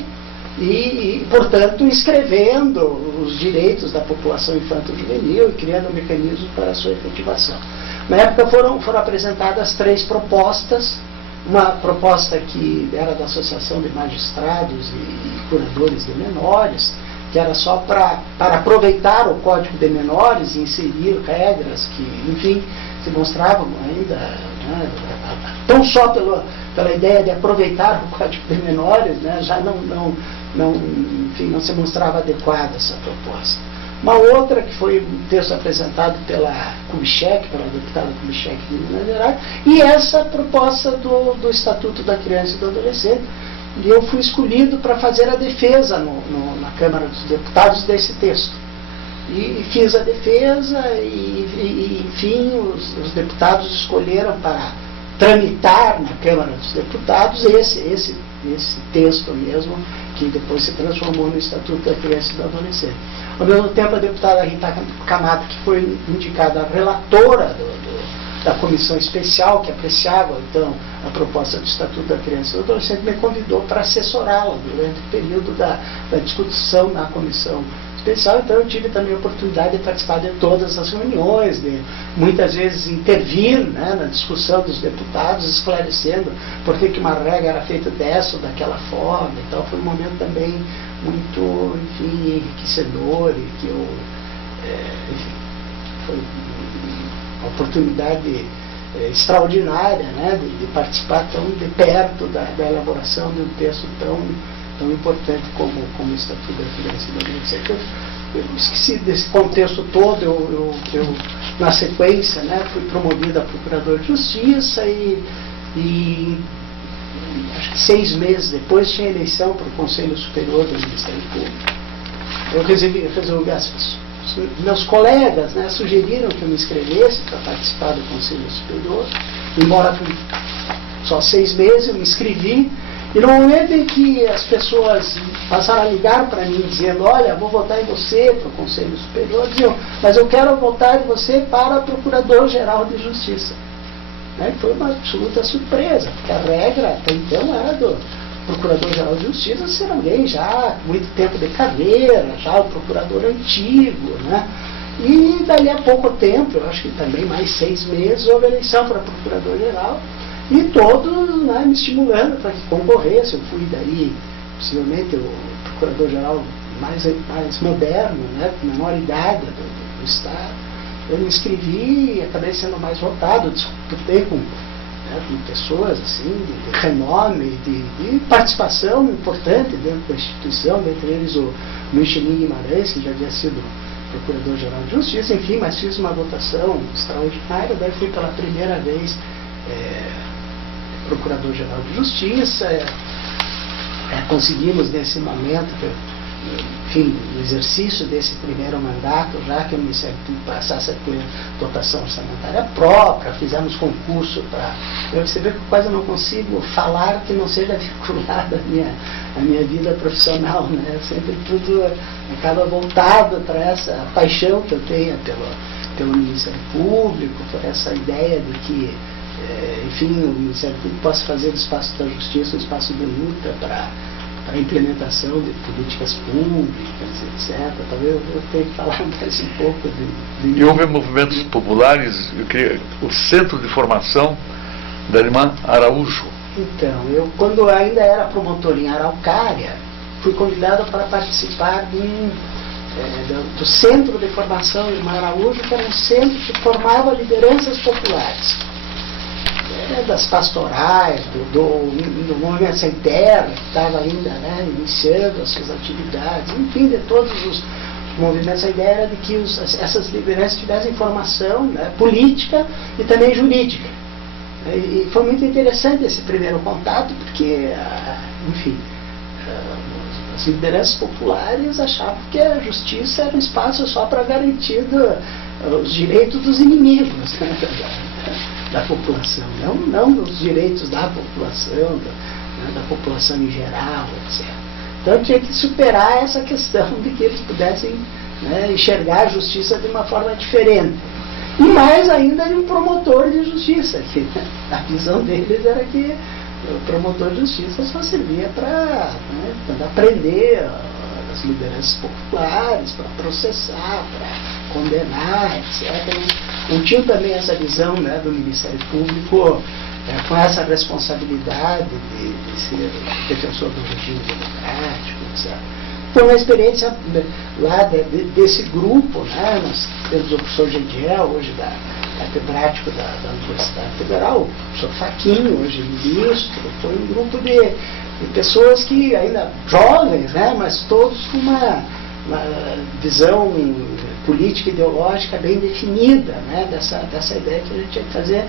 e, portanto, inscrevendo os direitos da população infanto-juvenil e criando mecanismos para a sua efetivação. Na época foram apresentadas 3 propostas, uma proposta que era da Associação de Magistrados e Curadores de Menores, que era só para aproveitar o Código de Menores e inserir regras que, enfim, se mostravam ainda, tão só pela ideia de aproveitar o Código de Menores, já não se mostrava adequada essa proposta. Uma outra, que foi um texto apresentado pela Kubitschek, pela deputada Kubitschek de Minas Gerais, e essa proposta do Estatuto da Criança e do Adolescente. E eu fui escolhido para fazer a defesa na Câmara dos Deputados desse texto. E fiz a defesa e enfim, os deputados escolheram tramitar na Câmara dos Deputados esse texto mesmo, que depois se transformou no Estatuto da Criança e do Adolescente. Ao mesmo tempo, a deputada Rita Camato, que foi indicada relatora da comissão especial que apreciava, então, a proposta do Estatuto da Criança e do Adolescente, me convidou para assessorá-la durante o período da discussão na comissão especial. Então, eu tive também a oportunidade de participar de todas as reuniões, de muitas vezes intervir, né, na discussão dos deputados, esclarecendo por que uma regra era feita dessa ou daquela forma. Então, foi um momento também muito, enfim, enriquecedor, e que eu, enfim, foi uma oportunidade extraordinária, né, de participar tão de perto da elaboração de um texto tão importante como o Estatuto da Criança e do Adolescente. Eu esqueci desse contexto todo. Eu na sequência, né, fui promovido a Procurador de Justiça e acho que 6 meses depois tinha eleição para o Conselho Superior do Ministério Público. Eu resolvi meus colegas, né, sugeriram que eu me inscrevesse para participar do Conselho Superior, embora por só 6 meses eu me inscrevi, e no momento em que as pessoas passaram a ligar para mim dizendo: olha, vou votar em você para o Conselho Superior, diziam: mas eu quero votar em você para Procurador-Geral de Justiça. Né? Foi uma absoluta surpresa, porque a regra até então era do Procurador-Geral de Justiça ser alguém já com muito tempo de carreira, já o procurador antigo, né? E dali a pouco tempo, eu acho que também mais 6 meses, houve eleição para Procurador-Geral, e todos, né, me estimulando para que concorresse. Eu fui daí, possivelmente, o Procurador-Geral mais moderno, né, com menor idade do Estado. Eu me inscrevi e acabei sendo mais votado, disputei com pessoas assim, de renome, de participação importante dentro da instituição, dentre eles o Michelin Guimarães, que já havia sido Procurador-Geral de Justiça, enfim, mas fiz uma votação extraordinária. Daí fui pela primeira vez Procurador-Geral de Justiça. Conseguimos nesse momento, enfim, no exercício desse primeiro mandato, já que o Ministério Público passasse a ter dotação orçamentária própria, fizemos concurso para... Você vê que eu quase não consigo falar que não seja vinculado à minha vida profissional, né? Sempre tudo acaba voltado para essa paixão que eu tenho pelo Ministério Público, por essa ideia de que, enfim, o Ministério Público possa fazer do espaço da justiça um espaço de luta para a implementação de políticas públicas, etc. Talvez eu tenha que falar mais um pouco de... E houve movimentos populares, o Centro de Formação da irmã Araújo. Então, eu, quando ainda era promotor em Araucária, fui convidado para participar do Centro de Formação Irmã Araújo, que era um centro que formava lideranças populares. Das pastorais, do Movimento Sem Terra, que estava ainda, né, iniciando as suas atividades, enfim, de todos os movimentos. A ideia era de que essas lideranças tivessem formação, né, política e também jurídica. E foi muito interessante esse primeiro contato, porque, enfim, as lideranças populares achavam que a justiça era um espaço só para garantir os direitos dos inimigos, né, da população, não os direitos da população, da população em geral, etc. Então tinha que superar essa questão de que eles pudessem, né, enxergar a justiça de uma forma diferente. E mais ainda de um promotor de justiça, que a visão deles era que o promotor de justiça só servia para, né, aprender as lideranças populares, para processar, para condenar, etc. Não tinha também essa visão, né, do Ministério Público com essa responsabilidade de ser defensor do regime democrático, etc. Foi uma experiência lá desse grupo, né? Nós temos o professor Gediel, hoje catedrático da Universidade Federal, o professor Facchini, hoje ministro. Foi um grupo de pessoas que ainda jovens, né? Mas todos com uma visão política e ideológica bem definida, né? Dessa ideia que a gente tinha que fazer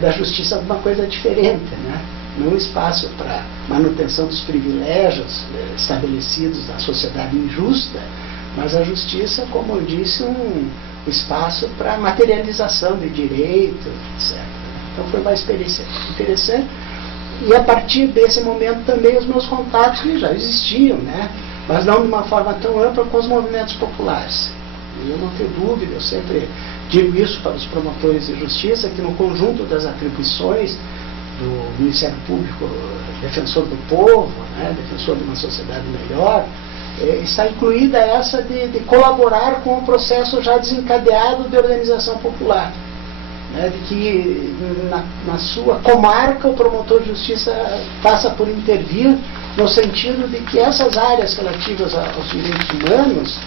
da justiça uma coisa diferente, né? Não um espaço para manutenção dos privilégios estabelecidos na sociedade injusta, mas a justiça, como eu disse, um espaço para materialização de direitos, etc. Então foi uma experiência interessante. E a partir desse momento também os meus contatos que já existiam, né? Mas não de uma forma tão ampla com os movimentos populares. E eu não tenho dúvida, eu sempre digo isso para os promotores de justiça, que no conjunto das atribuições do Ministério Público, defensor do povo, né, defensor de uma sociedade melhor, está incluída essa de colaborar com o processo já desencadeado de organização popular. Né, de que na sua comarca o promotor de justiça passa por intervir no sentido de que essas áreas relativas aos direitos humanos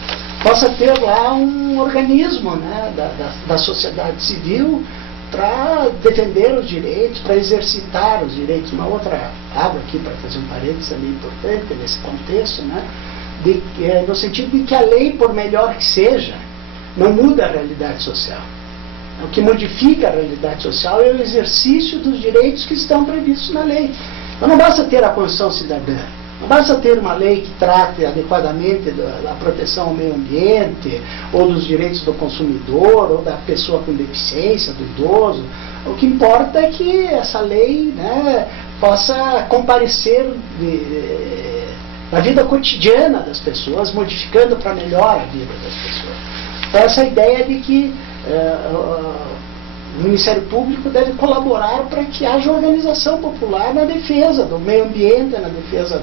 possa ter lá um organismo, né, da sociedade civil para defender os direitos, para exercitar os direitos. Uma outra água aqui para fazer um parênteses também importante nesse contexto, né, no sentido de que a lei, por melhor que seja, não muda a realidade social. O que modifica a realidade social é o exercício dos direitos que estão previstos na lei. Então não basta ter a Constituição Cidadã, não basta ter uma lei que trate adequadamente da proteção ao meio ambiente, ou dos direitos do consumidor, ou da pessoa com deficiência, do idoso. O que importa é que essa lei, né, possa comparecer na vida cotidiana das pessoas, modificando para melhor a vida das pessoas. Então essa ideia de que o Ministério Público deve colaborar para que haja organização popular na defesa do meio ambiente, na defesa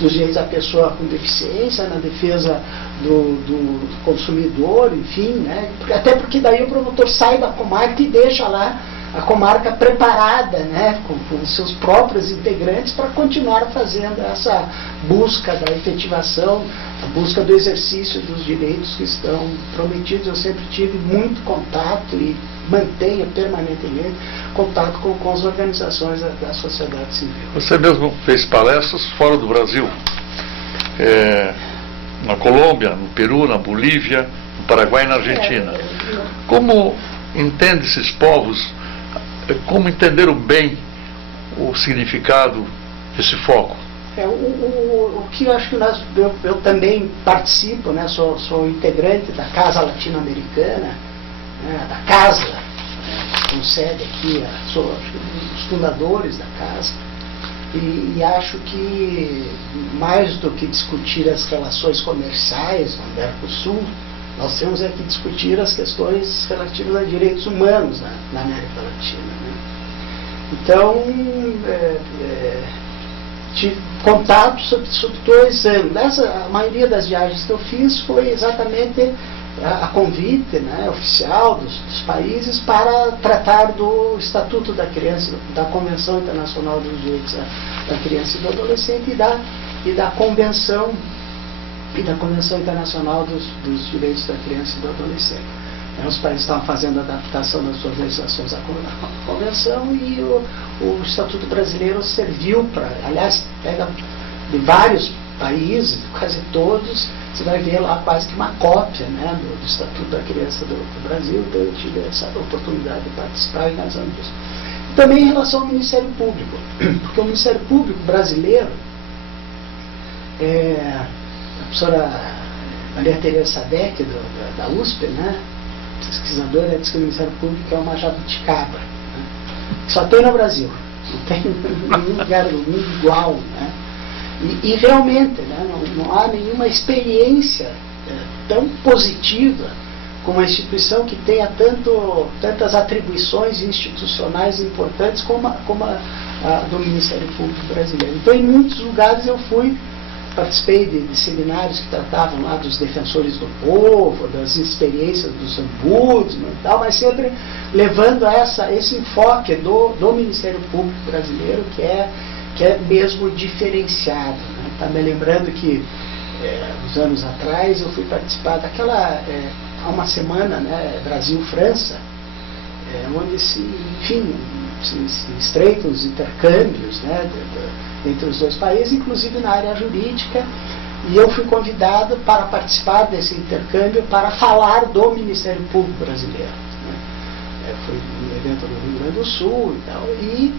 dos direitos da pessoa com deficiência, na defesa do consumidor, enfim, né? Até porque daí o promotor sai da comarca e deixa lá a comarca preparada, né, com seus próprios integrantes para continuar fazendo essa busca da efetivação, a busca do exercício dos direitos que estão prometidos. Eu sempre tive muito contato e mantenho permanentemente contato com as organizações da sociedade civil. Você mesmo fez palestras fora do Brasil, na Colômbia, no Peru, na Bolívia, no Paraguai e na Argentina. Como entende esses povos? Como entenderam bem o significado desse foco? O que eu acho que eu também participo, né, sou integrante da Casa Latino-Americana, né, da Casa, com sede aqui, sou um dos fundadores da Casa, e acho que mais do que discutir as relações comerciais no Mercosul, nós temos que discutir as questões relativas a direitos humanos na América Latina. Né? Então, tive contato sobre 2 anos. A maioria das viagens que eu fiz foi exatamente a convite, né, oficial dos países para tratar do Estatuto da Criança, da Convenção Internacional dos Direitos da Criança e do Adolescente e da Convenção Internacional dos Direitos da Criança e do Adolescente. Os países estavam fazendo a adaptação das suas legislações à Convenção e o Estatuto Brasileiro serviu para, aliás, pega de vários países, quase todos, você vai ver lá quase que uma cópia, né, do Estatuto da Criança do Brasil. Então eu tive essa oportunidade de participar em razão disso. Também em relação ao Ministério Público, porque o Ministério Público brasileiro a professora Maria Tereza Sadek, da USP, né, pesquisadora, diz que o Ministério Público é uma jabuticaba, né, que só tem no Brasil, não tem em nenhum lugar do mundo igual. Né, e realmente, né, não há nenhuma experiência tão positiva com uma instituição que tenha tantas atribuições institucionais importantes como a do Ministério Público brasileiro. Então, em muitos lugares eu participei de seminários que tratavam lá dos defensores do povo, das experiências dos ombudsman e tal, mas sempre levando a esse enfoque do Ministério Público brasileiro, que é mesmo diferenciado. Né? Tá me lembrando que, uns anos atrás, eu fui participar daquela, há uma semana, né, Brasil-França, onde se estreitam os intercâmbios, né, entre os 2 países, inclusive na área jurídica, e eu fui convidado para participar desse intercâmbio para falar do Ministério Público brasileiro. Né. Foi um evento no Rio Grande do Sul e tal, e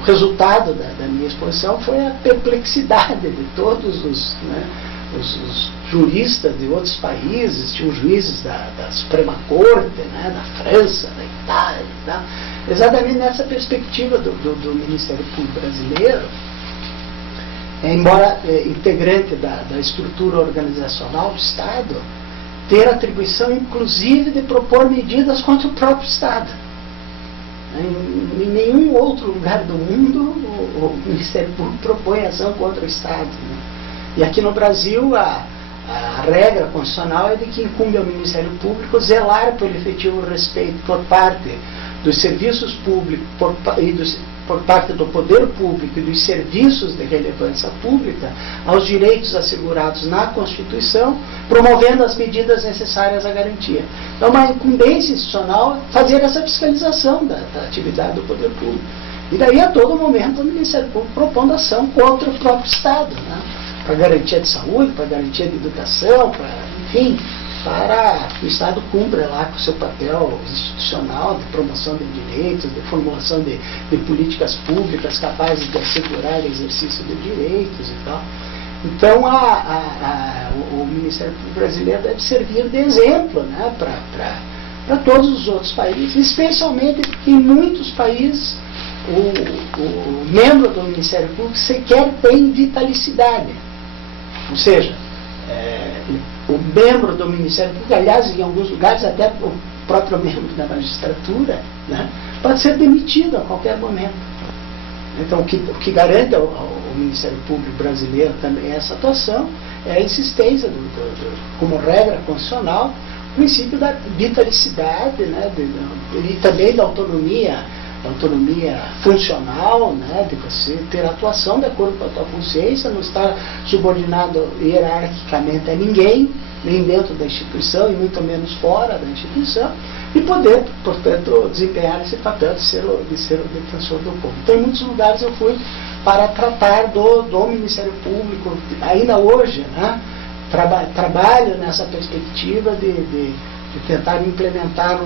o resultado da minha exposição foi a perplexidade de todos os juristas de outros países, tinham juízes da Suprema Corte, né, da França, da Itália e tal. Exatamente nessa perspectiva do Ministério Público brasileiro, embora integrante da estrutura organizacional do Estado, ter atribuição inclusive de propor medidas contra o próprio Estado. Em nenhum outro lugar do mundo o Ministério Público propõe ação contra o Estado, né? E aqui no Brasil a regra constitucional é de que incumbe ao Ministério Público zelar pelo efetivo respeito por parte dos serviços públicos, por parte do poder público e dos serviços de relevância pública aos direitos assegurados na Constituição, promovendo as medidas necessárias à garantia. Então, uma incumbência institucional fazer essa fiscalização da atividade do poder público. E daí, a todo momento, o Ministério Público propondo ação contra o próprio Estado, né? Para garantia de saúde, para garantia de educação, enfim, para que o Estado cumpra lá com o seu papel institucional de promoção de direitos, de formulação de políticas públicas capazes de assegurar o exercício de direitos e tal. Então, o Ministério Público brasileiro deve servir de exemplo, né, para todos os outros países, especialmente porque em muitos países o membro do Ministério Público sequer tem vitalicidade. Ou seja, o membro do Ministério Público, aliás, em alguns lugares até o próprio membro da magistratura, né, pode ser demitido a qualquer momento. Então, o que garante ao Ministério Público brasileiro também essa atuação é a insistência, como regra constitucional, o princípio da vitalicidade, né, e também da autonomia funcional, né, de você ter atuação de acordo com a tua consciência, não estar subordinado hierarquicamente a ninguém, nem dentro da instituição e muito menos fora da instituição, e poder, portanto, desempenhar esse papel de ser o defensor do povo. Então, em muitos lugares eu fui para tratar do Ministério Público, ainda hoje, né, trabalho nessa perspectiva de tentar implementar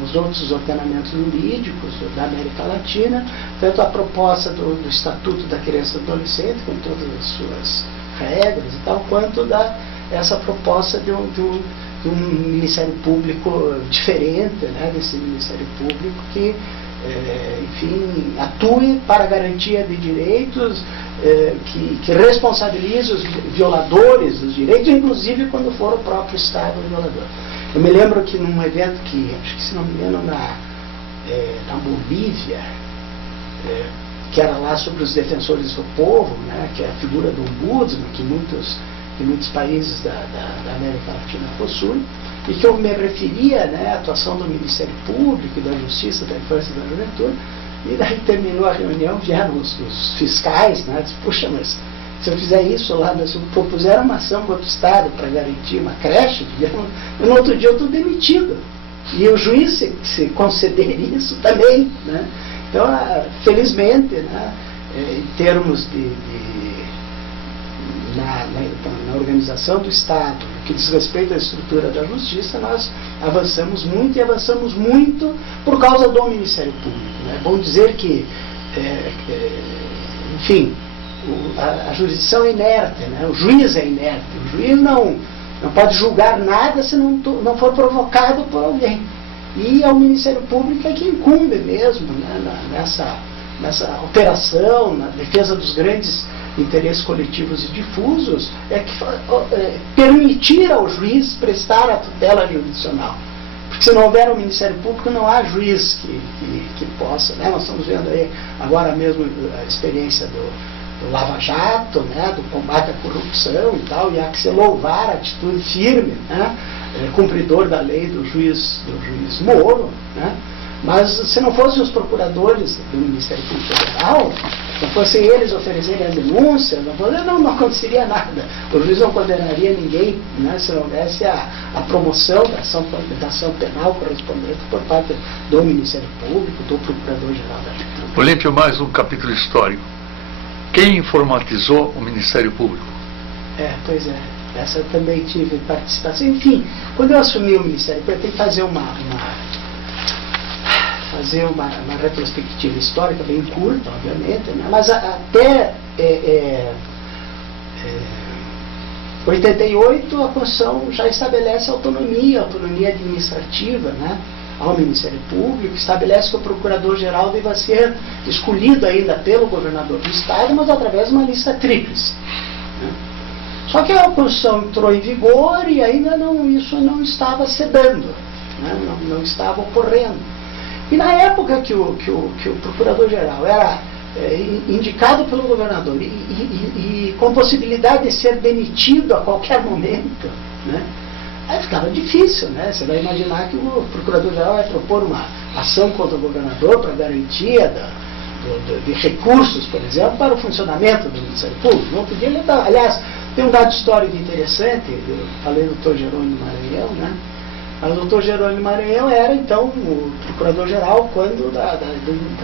nos outros ordenamentos jurídicos da América Latina, tanto a proposta do Estatuto da Criança e do Adolescente, com todas as suas regras e tal, quanto essa proposta de um Ministério Público diferente, né, desse Ministério Público que, enfim, atue para a garantia de direitos, que responsabilize os violadores dos direitos, inclusive quando for o próprio Estado o violador. Eu me lembro que num evento que, acho que se não me engano, na Bolívia, que era lá sobre os defensores do povo, né, que é a figura do ombudsman, que muitos países da América Latina possuem, e que eu me referia, né, à atuação do Ministério Público, da Justiça, da Infância e da Juventude, e daí terminou a reunião, vieram os fiscais, né, disse, puxa, mas se eu fizer isso lá, se propuseram uma ação contra o Estado para garantir uma creche, no outro dia eu estou demitido. E o juiz, se conceder isso, também. Né? Então, felizmente, né, em termos na organização do Estado, no que diz respeito à estrutura da Justiça, nós avançamos muito, e avançamos muito por causa do Ministério Público. Né? É bom dizer que, enfim, a jurisdição é inerte, né? O juiz é inerte, o juiz não pode julgar nada se não for provocado por alguém. E ao Ministério Público é que incumbe mesmo, né, nessa alteração, na defesa dos grandes interesses coletivos e difusos, permitir ao juiz prestar a tutela jurisdicional. Porque se não houver um Ministério Público, não há juiz que possa. Né? Nós estamos vendo aí agora mesmo a experiência do Lava Jato, né, do combate à corrupção e tal, e há que se louvar a atitude firme, né, cumpridor da lei do juiz Moro, né, mas se não fossem os procuradores do Ministério Público Federal, não fossem eles oferecerem a denúncia, não aconteceria nada. O juiz não condenaria ninguém, né, se não houvesse a promoção da ação penal correspondente por parte do Ministério Público, do Procurador-Geral da República. Olímpio, mais um capítulo histórico. Quem informatizou o Ministério Público? Pois é. Essa eu também tive participação. Enfim, quando eu assumi o Ministério Público, eu tenho que fazer uma retrospectiva histórica bem curta, obviamente, né? Mas até 88, a Constituição já estabelece autonomia administrativa, né, ao Ministério Público, estabelece que o Procurador-Geral deva ser escolhido ainda pelo governador do Estado, mas através de uma lista tríplice. Né. Só que a Constituição entrou em vigor e ainda isso não estava sedando, né, não estava ocorrendo. E na época que o Procurador-Geral era indicado pelo governador e com possibilidade de ser demitido a qualquer momento, né, aí ficava difícil, né? Você vai imaginar que o Procurador-Geral vai propor uma ação contra o governador para garantia de recursos, por exemplo, para o funcionamento do Ministério Público. No outro dia ele dá, aliás, tem um dado histórico interessante, eu falei do Dr. Jerônimo Maranhão, né? Mas o Dr. Jerônimo Maranhão era, então, o Procurador-Geral quando da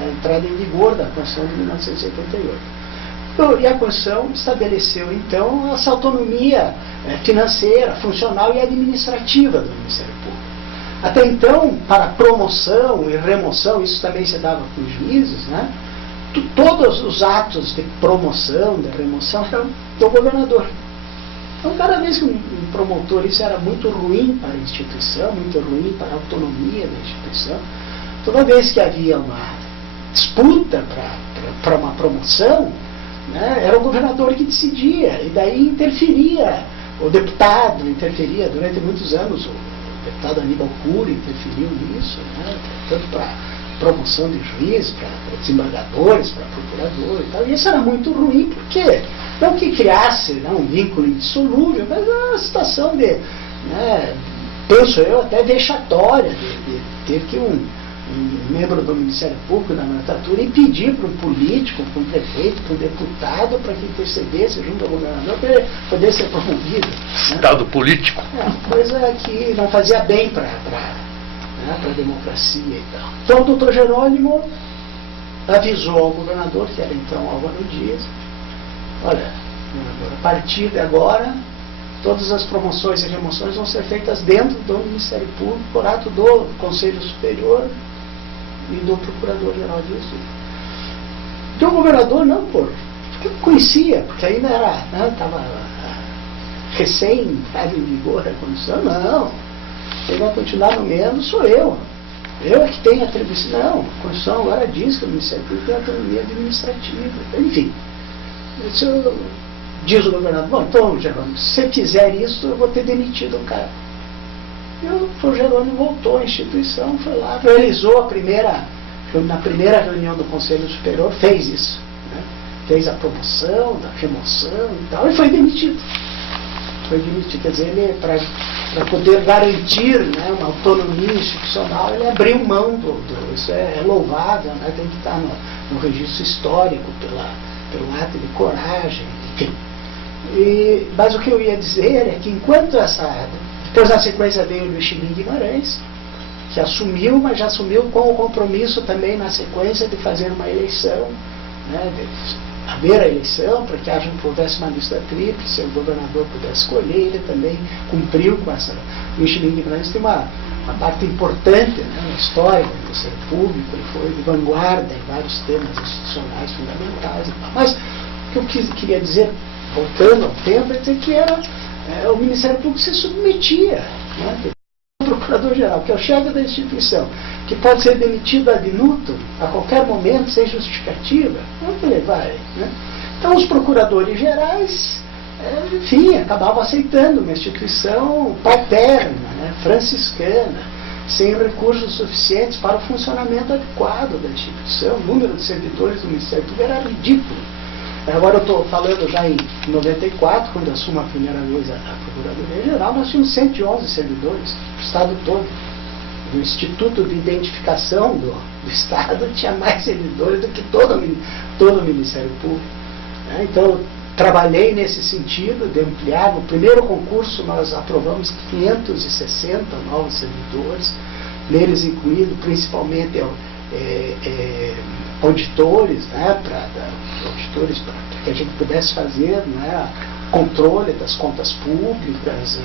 entrada em vigor da Constituição de 1988. E a Constituição estabeleceu, então, essa autonomia financeira, funcional e administrativa do Ministério Público. Até então, para promoção e remoção, isso também se dava com os juízes, né? Todos os atos de promoção, de remoção, eram do governador. Então, cada vez que um promotor, isso era muito ruim para a instituição, muito ruim para a autonomia da instituição. Toda vez que havia uma disputa para uma promoção, né, era o governador que decidia, e daí interferia, o deputado interferia, durante muitos anos, o deputado Aníbal Cury interferiu nisso, né, tanto para promoção de juízes, para desembargadores, para procuradores e tal. E isso era muito ruim, porque não que criasse, né, um vínculo indissolúvel, mas era uma situação de, né, penso eu, até vexatória, de ter que um membro do Ministério Público da magistratura impedir para um político, para um prefeito, para um deputado, para que intercedesse junto ao governador, para ele poder ser promovido. Estado, né, político. É uma coisa que não fazia bem para a democracia e tal. Então o doutor Jerônimo avisou ao governador, que era então Álvaro Dias, olha, governador, a partir de agora, todas as promoções e remoções vão ser feitas dentro do Ministério Público, por ato do Conselho Superior e do Procurador-Geral de Justiça. Então o governador não, porque conhecia, porque ainda era, estava recém estava em vigor a Constituição, não. Quem vai continuar nomeando sou eu. Eu é que tenho atribuição. Não, a Constituição agora diz que o Ministério Público tem autonomia administrativa. Enfim, isso diz o governador, bom, então, Jerônimo, se você fizer isso, eu vou ter demitido o cara. E o Jerônimo voltou à instituição, foi lá, realizou na primeira reunião do Conselho Superior, fez isso. Né? Fez a promoção, a remoção e tal, e foi demitido. Foi demitido, quer dizer, ele, para poder garantir, né, uma autonomia institucional, ele abriu mão isso é louvável, né, tem que estar no registro histórico, pelo ato de coragem, enfim. Mas o que eu ia dizer é que enquanto depois na sequência veio o Luiz Chilim Guimarães, que assumiu, mas já assumiu com o compromisso também na sequência de fazer uma eleição, né, de haver a eleição para que houvesse uma lista tríplice, o governador pudesse escolher, ele também cumpriu com essa. O Chilim Guimarães tem uma parte importante, né, na história do Ministério Público, ele foi de vanguarda em vários temas institucionais fundamentais. Mas o que eu queria dizer, voltando ao tempo, é dizer que o Ministério Público se submetia, né, o Procurador-Geral, que é o chefe da instituição, que pode ser demitido ad minuto, a qualquer momento, sem justificativa, onde ele vai? Né? Então os procuradores gerais, enfim, acabavam aceitando uma instituição paterna, né, franciscana, sem recursos suficientes para o funcionamento adequado da instituição. O número de servidores do Ministério Público era ridículo. Agora eu estou falando já em 94, quando assumo a primeira vez a Procuradoria-Geral, nós tínhamos 111 servidores, o Estado todo. O Instituto de Identificação do Estado tinha mais servidores do que todo o Ministério Público. Então, trabalhei nesse sentido de ampliar. No primeiro concurso, nós aprovamos 560 novos servidores, neles incluído principalmente auditores, né, para que a gente pudesse fazer, né, controle das contas públicas,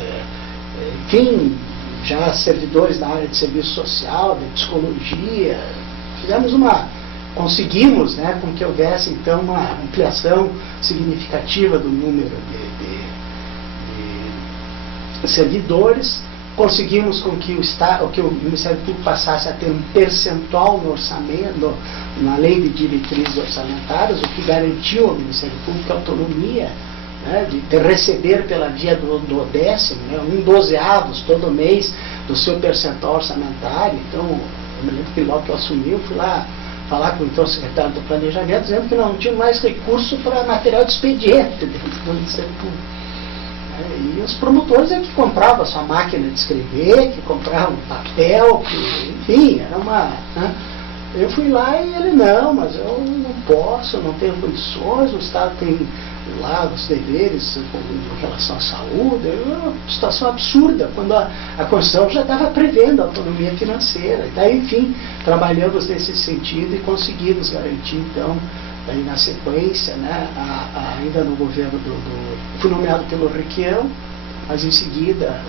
enfim, já servidores da área de serviço social, de psicologia. Conseguimos, né, com que houvesse então uma ampliação significativa do número servidores, conseguimos com que o Ministério Público passasse a ter um percentual no orçamento, na lei de diretrizes orçamentárias, o que garantiu ao Ministério Público a autonomia, né, de receber pela via do décimo, né, 1/12 todo mês do seu percentual orçamentário. Então, eu me lembro que logo que eu assumi, eu fui lá falar com então, o secretário do Planejamento, dizendo que não tinha mais recurso para material de expediente dentro do Ministério Público. E os promotores é que compravam a sua máquina de escrever, que compravam papel, enfim, era uma... Né? Eu fui lá e ele, não, mas eu não posso, não tenho condições, o Estado tem lá os deveres em relação à saúde, uma situação absurda, quando a Constituição já estava prevendo a autonomia financeira. E daí, enfim, trabalhamos nesse sentido e conseguimos garantir, então, daí na sequência, né, ainda no governo fui nomeado pelo Requião, mas em seguida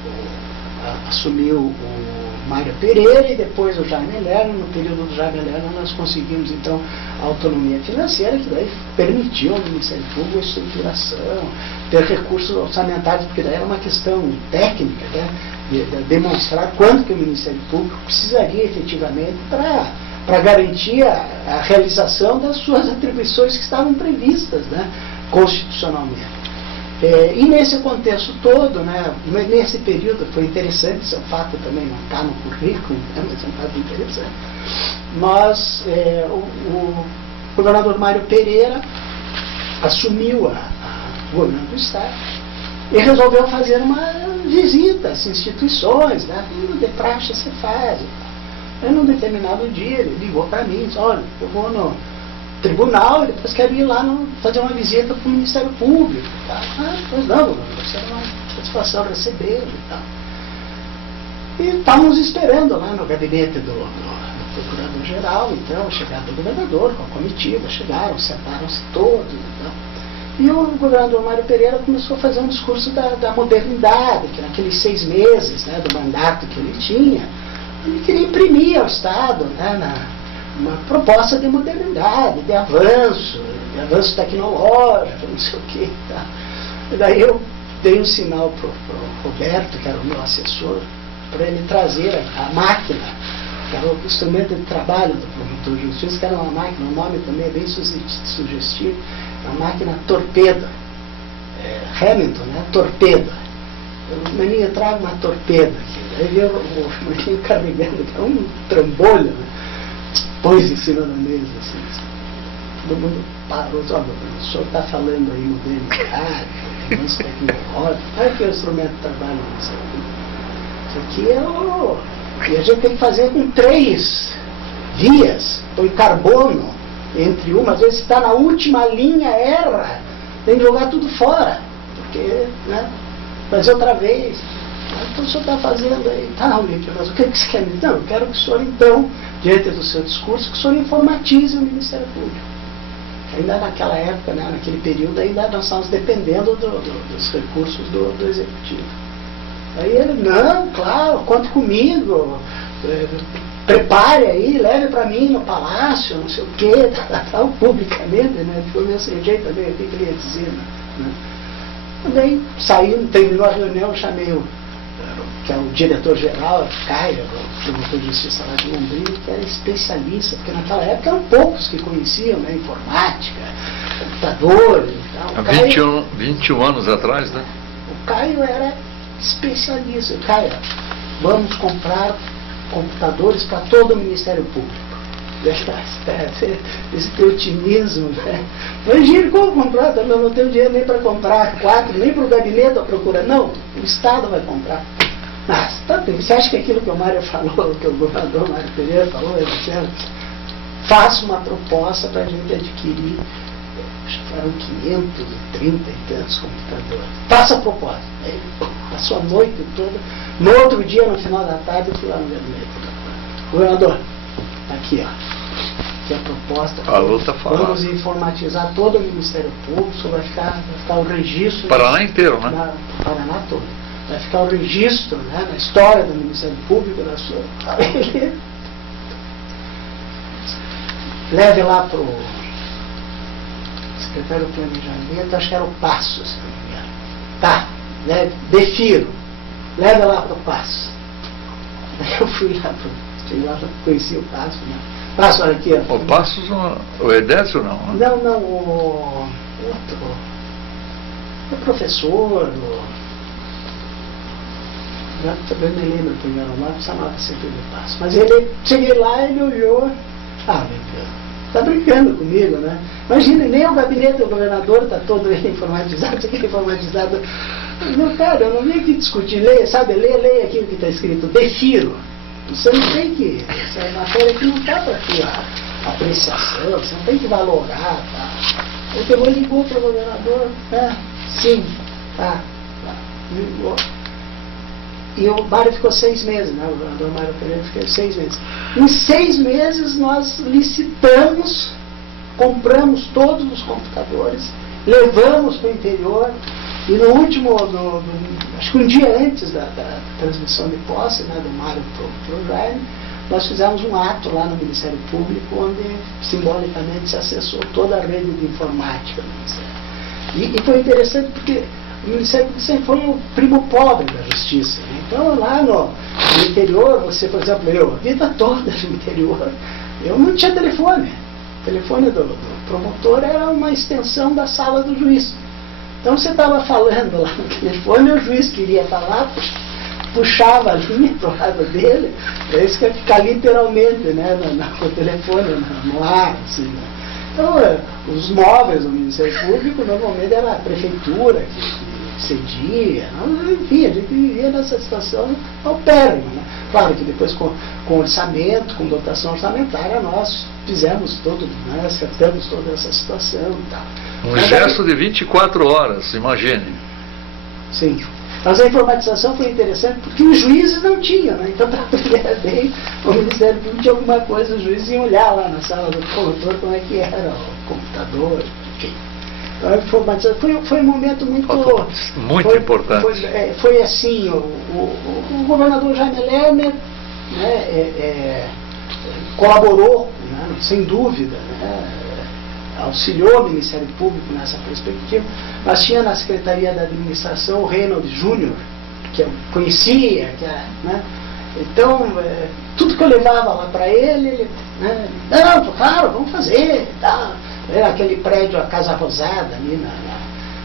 assumiu o Mário Pereira e depois o Jaime Lerner. No período do Jaime Lerner nós conseguimos então a autonomia financeira, que daí permitiu ao Ministério Público a estruturação, ter recursos orçamentários, porque daí era uma questão técnica, né, de demonstrar quanto que o Ministério Público precisaria efetivamente para garantir a realização das suas atribuições que estavam previstas, né, constitucionalmente. E nesse contexto todo, né, nesse período, foi interessante, esse fato também não está no currículo, né, mas é um fato interessante, o governador Mário Pereira assumiu o governo do Estado e resolveu fazer uma visita às instituições, né, de praxe se faz. Aí, num determinado dia, ele ligou para mim e disse, olha, eu vou no tribunal e depois quero ir lá fazer uma visita para o Ministério Público. Tá? Pois não, você é uma satisfação recebê-lo e tal. E estávamos esperando lá no gabinete do Procurador-Geral, então, a chegada do governador com a comitiva, chegaram, sentaram-se todos e tal. E o governador Mário Pereira começou a fazer um discurso da modernidade, que naqueles 6 meses, né, do mandato que ele tinha, ele queria imprimir ao Estado, né, uma proposta de modernidade, de avanço tecnológico, não sei o que. Tá? E daí eu dei um sinal para o Roberto, que era o meu assessor, para ele trazer a máquina, que era o instrumento de trabalho do promotor de justiça, que era uma máquina, o nome também é bem sugestivo, a máquina torpedo, Hamilton, né? Torpedo. O menino traga uma torpeda aqui. Aí veio o menino carregando, que é um trambolho, né? Pôs em cima da mesa, assim. Todo mundo parou, o senhor está falando aí modernidade, avanço tecnológico, olha que é o instrumento de trabalho disso aqui. Isso aqui é o... E a gente tem que fazer com 3 vias, põe carbono entre uma, às vezes está na última linha, erra, tem que jogar tudo fora, porque, né, fazer outra vez. Então o senhor está fazendo aí, tá, Olímpio, mas o que você quer me dizer? Não, eu quero que o senhor, então, diante do seu discurso, que o senhor informatize o Ministério Público. Ainda naquela época, né, naquele período, ainda nós estávamos dependendo dos recursos do Executivo. Aí ele, não, claro, conte comigo, prepare aí, leve para mim no palácio, não sei o quê, tal, publicamente, né, ficou meio sem jeito também, o que ele ia dizer, né. Daí saiu, terminou a reunião, eu chamei que é o diretor-geral, Caio, o promotor de justiça lá de Londrina, que era especialista, porque naquela época eram poucos que conheciam, né, informática, computadores e tal. Há 21 anos atrás, né? O Caio era especialista. Caio, vamos comprar computadores para todo o Ministério Público. Esse teu otimismo, né? Imagina como comprar, eu não tenho dinheiro nem para comprar 4, nem para o gabinete da procura. Não, o Estado vai comprar. Mas, você acha que aquilo que o Mário falou, que o governador Mário Pereira falou, é certo? Faça uma proposta para a gente adquirir, acho que eram 530 e tantos computadores. Faça a proposta. Aí, passou a noite toda. No outro dia, no final da tarde, eu fui lá no gabinete. Governador, aqui, ó. Que a proposta. Falou, tá falando. Vamos informatizar todo o Ministério Público, isso vai ficar o registro. Paraná inteiro, né? Paraná todo. Vai ficar o registro, né, na história do Ministério Público, da sua. Leve lá para o secretário do Planejamento, acho que era o Passo, se não me engano. Tá, né, defiro. leva lá para o Passo. Daí eu fui lá, conheci o Passo, né? Passo, olha aqui. O Passos, o Edésio não? Né? Não, o outro, o professor, já também me lembro o primeiro nome, chamava sempre de Passo. Mas cheguei lá, ele olhou, está brincando comigo, né? Imagina, nem o gabinete do governador está todo informatizado, isso aqui é informatizado. Meu cara, eu não vim aqui discutir, leia aqui o que está escrito, defiro. Você não tem que, essa matéria aqui não está para tua apreciação, você não tem que valorar, tá? O Temor ligou para o governador, sim, tá. Ligou. E o Mário ficou 6 meses, né? O governador Mário Pereira ficou 6 meses. Em 6 meses nós licitamos, compramos todos os computadores, levamos para o interior, e no último, acho que um dia antes da transmissão de posse, né, do Mário para o Jaime, nós fizemos um ato lá no Ministério Público, onde simbolicamente se acessou toda a rede de informática do Ministério. E foi interessante porque o Ministério Público sempre foi o primo pobre da Justiça. Né? Então lá no interior, você, por exemplo, a vida toda no interior, eu não tinha telefone. O telefone do promotor era uma extensão da sala do juiz. Então você estava falando lá no telefone, o juiz queria falar, puxava a linha para o lado dele, para isso que ia ficar literalmente, né, no telefone, no ar, assim, né? Então, os móveis do Ministério Público normalmente era a prefeitura que cedia, enfim, a gente vivia nessa situação paupérrima, né? Claro que depois com orçamento, com dotação orçamentária, nós fizemos nós captamos toda essa situação e tal. Um gesto de 24 horas, imagine. Sim. Mas a informatização foi interessante porque os juízes não tinham, né? Então, para a primeira vez, o Ministério Público tinha alguma coisa, os juízes iam olhar lá na sala do promotor como é que era o computador, enfim. Então, a informatização foi um momento muito importante. Foi assim, o governador Jaime Lerner, né, colaborou, né, sem dúvida, né, auxiliou o Ministério Público nessa perspectiva. Nós tínhamos na Secretaria da Administração o Reynold Júnior, que eu conhecia, né? Então, tudo que eu levava lá para ele, né? Não, claro, vamos fazer, tá? Era aquele prédio, a Casa Rosada, ali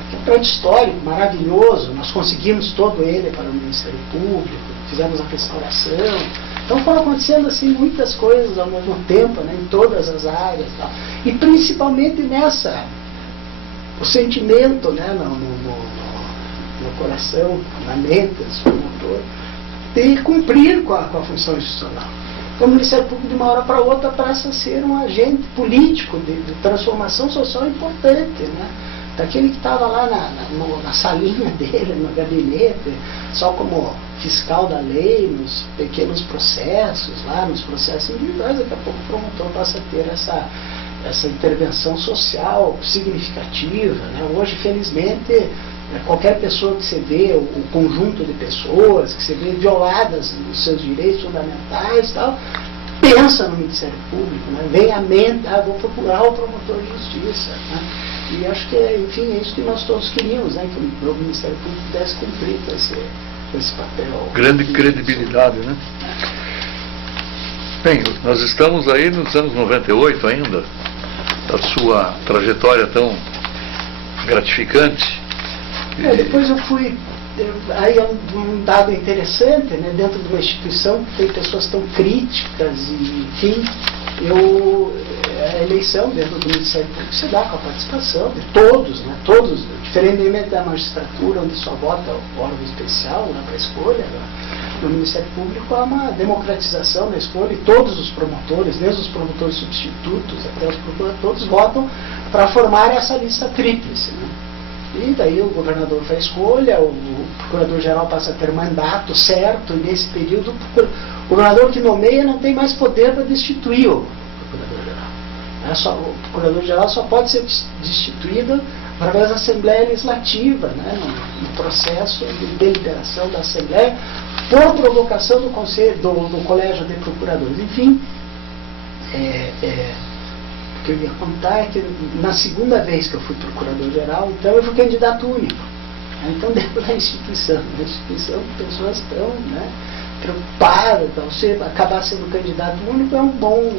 que é um prédio histórico, maravilhoso, nós conseguimos todo ele para o Ministério Público, fizemos a restauração. Então foram acontecendo assim muitas coisas ao mesmo tempo, né, em todas as áreas, tal. E principalmente o sentimento, né, no coração, na mente do promotor, de cumprir com a função institucional. Então, o Ministério Público, de uma hora para outra, passa a ser um agente político de transformação social importante, né? Daquele que estava lá na salinha dele, no gabinete, só como fiscal da lei, nos pequenos processos, lá nos processos individuais, daqui a pouco o promotor passa a ter essa intervenção social significativa, né? Hoje, felizmente, qualquer pessoa que você vê, o conjunto de pessoas que você vê violadas nos seus direitos fundamentais e tal, pensa no Ministério Público, né? Vem à mente, vou procurar o promotor de justiça, né? E acho que, enfim, é isso que nós todos queríamos, né? Que o Ministério Público pudesse cumprir esse papel. Grande credibilidade, né? Bem, nós estamos aí nos anos 98 ainda, da sua trajetória tão gratificante. Depois eu fui, aí é um dado interessante, né? Dentro de uma instituição que tem pessoas tão críticas e, enfim, a eleição dentro do Ministério Público se dá com a participação de todos, né? Todos, diferentemente da magistratura, onde só vota o órgão especial, né, para a escolha, né? No Ministério Público há uma democratização da escolha e todos os promotores, desde os promotores substitutos até os procuradores, todos votam para formar essa lista tríplice, né? E daí o governador faz escolha, o procurador-geral passa a ter mandato certo, e nesse período o governador que nomeia não tem mais poder para destituir o procurador-geral. O procurador-geral só pode ser destituído através da Assembleia Legislativa, né, no processo de deliberação da Assembleia, por provocação do Colégio de Procuradores. Enfim, o que eu ia contar é que na segunda vez que eu fui procurador-geral, então eu fui candidato único. Então, dentro da instituição, pessoas estão, né, preocupadas. Então, se acabar sendo candidato único é um bom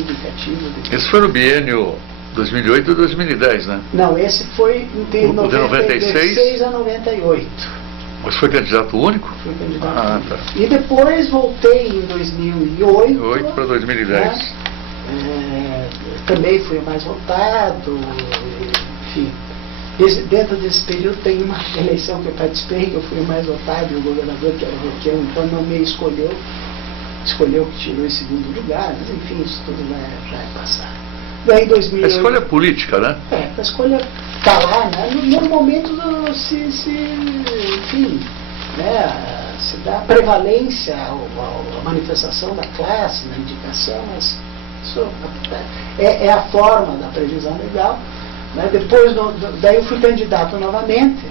indicativo. Esse foi no biênio 2008 e 2010, né? Não, esse foi de O de 96 a 98. Mas foi candidato único? Fui candidato único. Tá. E depois voltei em 2008. 8 para 2010. Né? Também fui o mais votado, enfim. Dentro desse período tem uma eleição que eu participei, que eu fui o mais votado, e o governador, que era o Requião, então não me escolheu que tirou em segundo lugar, mas enfim, isso tudo já é passado. Daí 2008, a escolha política, né? A escolha está lá, né? No momento enfim, né? Se dá prevalência à manifestação da classe, na indicação, mas isso é a forma da previsão legal. Né? Depois, daí eu fui candidato novamente,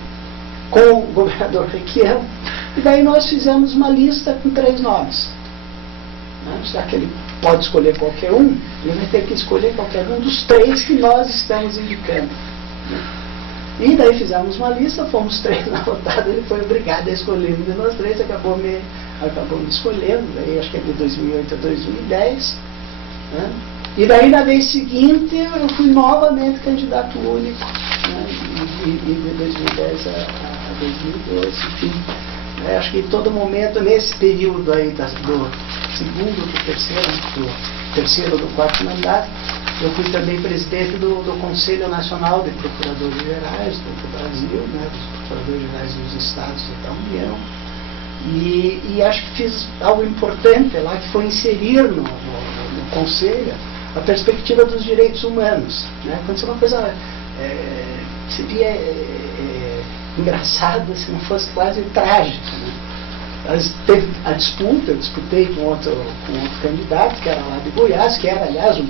com o governador Requião, e daí nós fizemos uma lista com 3 nomes. Né? Já que ele pode escolher qualquer um, ele vai ter que escolher qualquer um dos 3 que nós estamos indicando. Né? E daí fizemos uma lista, fomos 3 na rodada, ele foi obrigado a escolher um de nós 3, acabou me escolhendo, daí acho que é de 2008 a 2010. Né? E daí na vez seguinte eu fui novamente candidato único, né? de 2010 a 2012, enfim. Acho que em todo momento, nesse período aí do segundo, do terceiro, do quarto mandato, eu fui também presidente do Conselho Nacional de Procuradores Gerais do Brasil, né, dos Procuradores Gerais dos Estados e da União, e acho que fiz algo importante lá, que foi inserir no Conselho a perspectiva dos direitos humanos. Né? Aconteceu uma coisa que seria engraçada se não fosse quase trágica. Né? Teve a disputa, eu disputei com outro candidato, que era lá de Goiás, que era, aliás,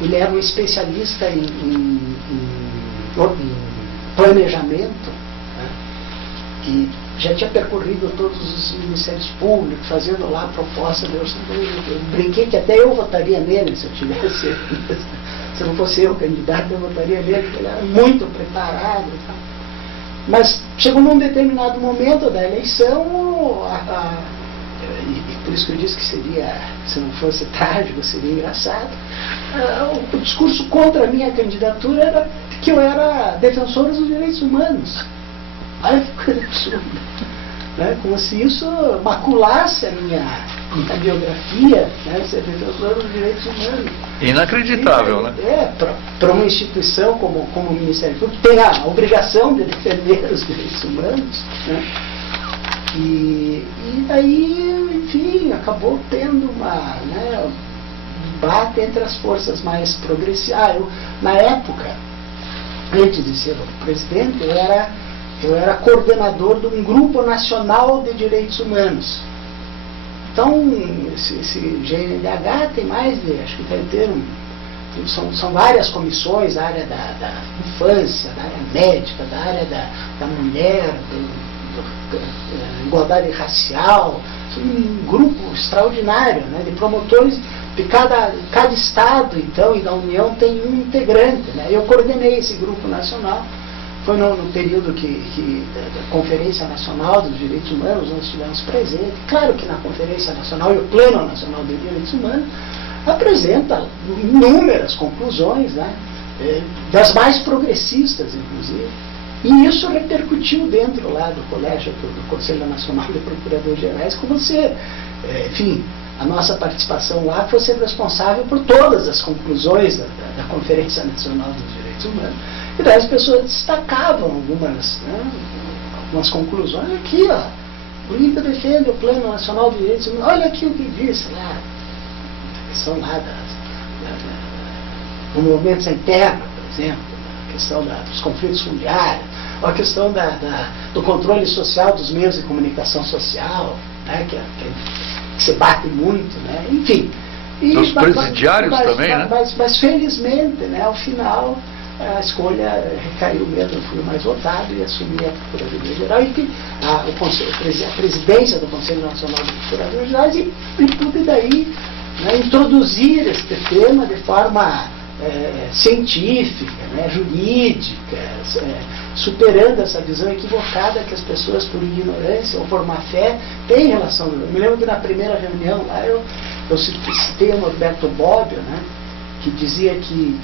ele era um especialista em planejamento, né? Que já tinha percorrido todos os ministérios públicos, fazendo lá a proposta de orçamento. Eu brinquei que até eu votaria nele se eu tivesse, se não fosse eu candidato, eu votaria nele, porque ele era muito preparado e tal. Mas chegou num determinado momento da eleição, e por isso que eu disse que seria, se não fosse trágico, seria engraçado, o discurso contra a minha candidatura era que eu era defensor dos direitos humanos. Aí ficou absurdo. Né? Como se isso maculasse a minha biografia, né? Ser defensor dos direitos humanos. Inacreditável, né? Para uma instituição como o Ministério Público, que tem a obrigação de defender os direitos humanos, né? E daí, enfim, acabou tendo um debate entre as forças mais progressistas. Na época, antes de ser o presidente, eu era coordenador de um grupo nacional de direitos humanos. Então, esse GNDH tem mais de, acho que deve ter são várias comissões, da área da infância, da área médica, da área da mulher, da igualdade racial, um grupo extraordinário, né, de promotores de cada estado, então, e da União tem um integrante. Né? Eu coordenei esse grupo nacional. Foi no período da Conferência Nacional dos Direitos Humanos, nós estivemos presentes. Claro que na Conferência Nacional e o Plano Nacional de Direitos Humanos apresenta inúmeras conclusões, né, das mais progressistas, inclusive. E isso repercutiu dentro lá do colégio do Conselho Nacional de Procuradores Gerais, como se, enfim, a nossa participação lá fosse responsável por todas as conclusões da Conferência Nacional dos Direitos Humanos. E daí as pessoas destacavam algumas conclusões. Aqui, ó, o INPE defende o Plano Nacional de Direitos Humanos. Olha aqui o que diz lá. A questão lá do movimento sem terra, por exemplo, a questão dos conflitos fundiários, ou a questão do controle social dos meios de comunicação social, né, que se bate muito, né, enfim. Os presidiários também, né? Mas felizmente, né, ao final, a escolha recaiu mesmo, eu fui o mais votado e assumi a Procuradoria Geral e a presidência do Conselho Nacional de Procuradores Gerais e pude daí, né, introduzir este tema de forma científica, né, jurídica, superando essa visão equivocada que as pessoas, por ignorância ou por má fé, têm em relação. Eu me lembro que na primeira reunião lá eu citei o Norberto Bobbio, né, que dizia que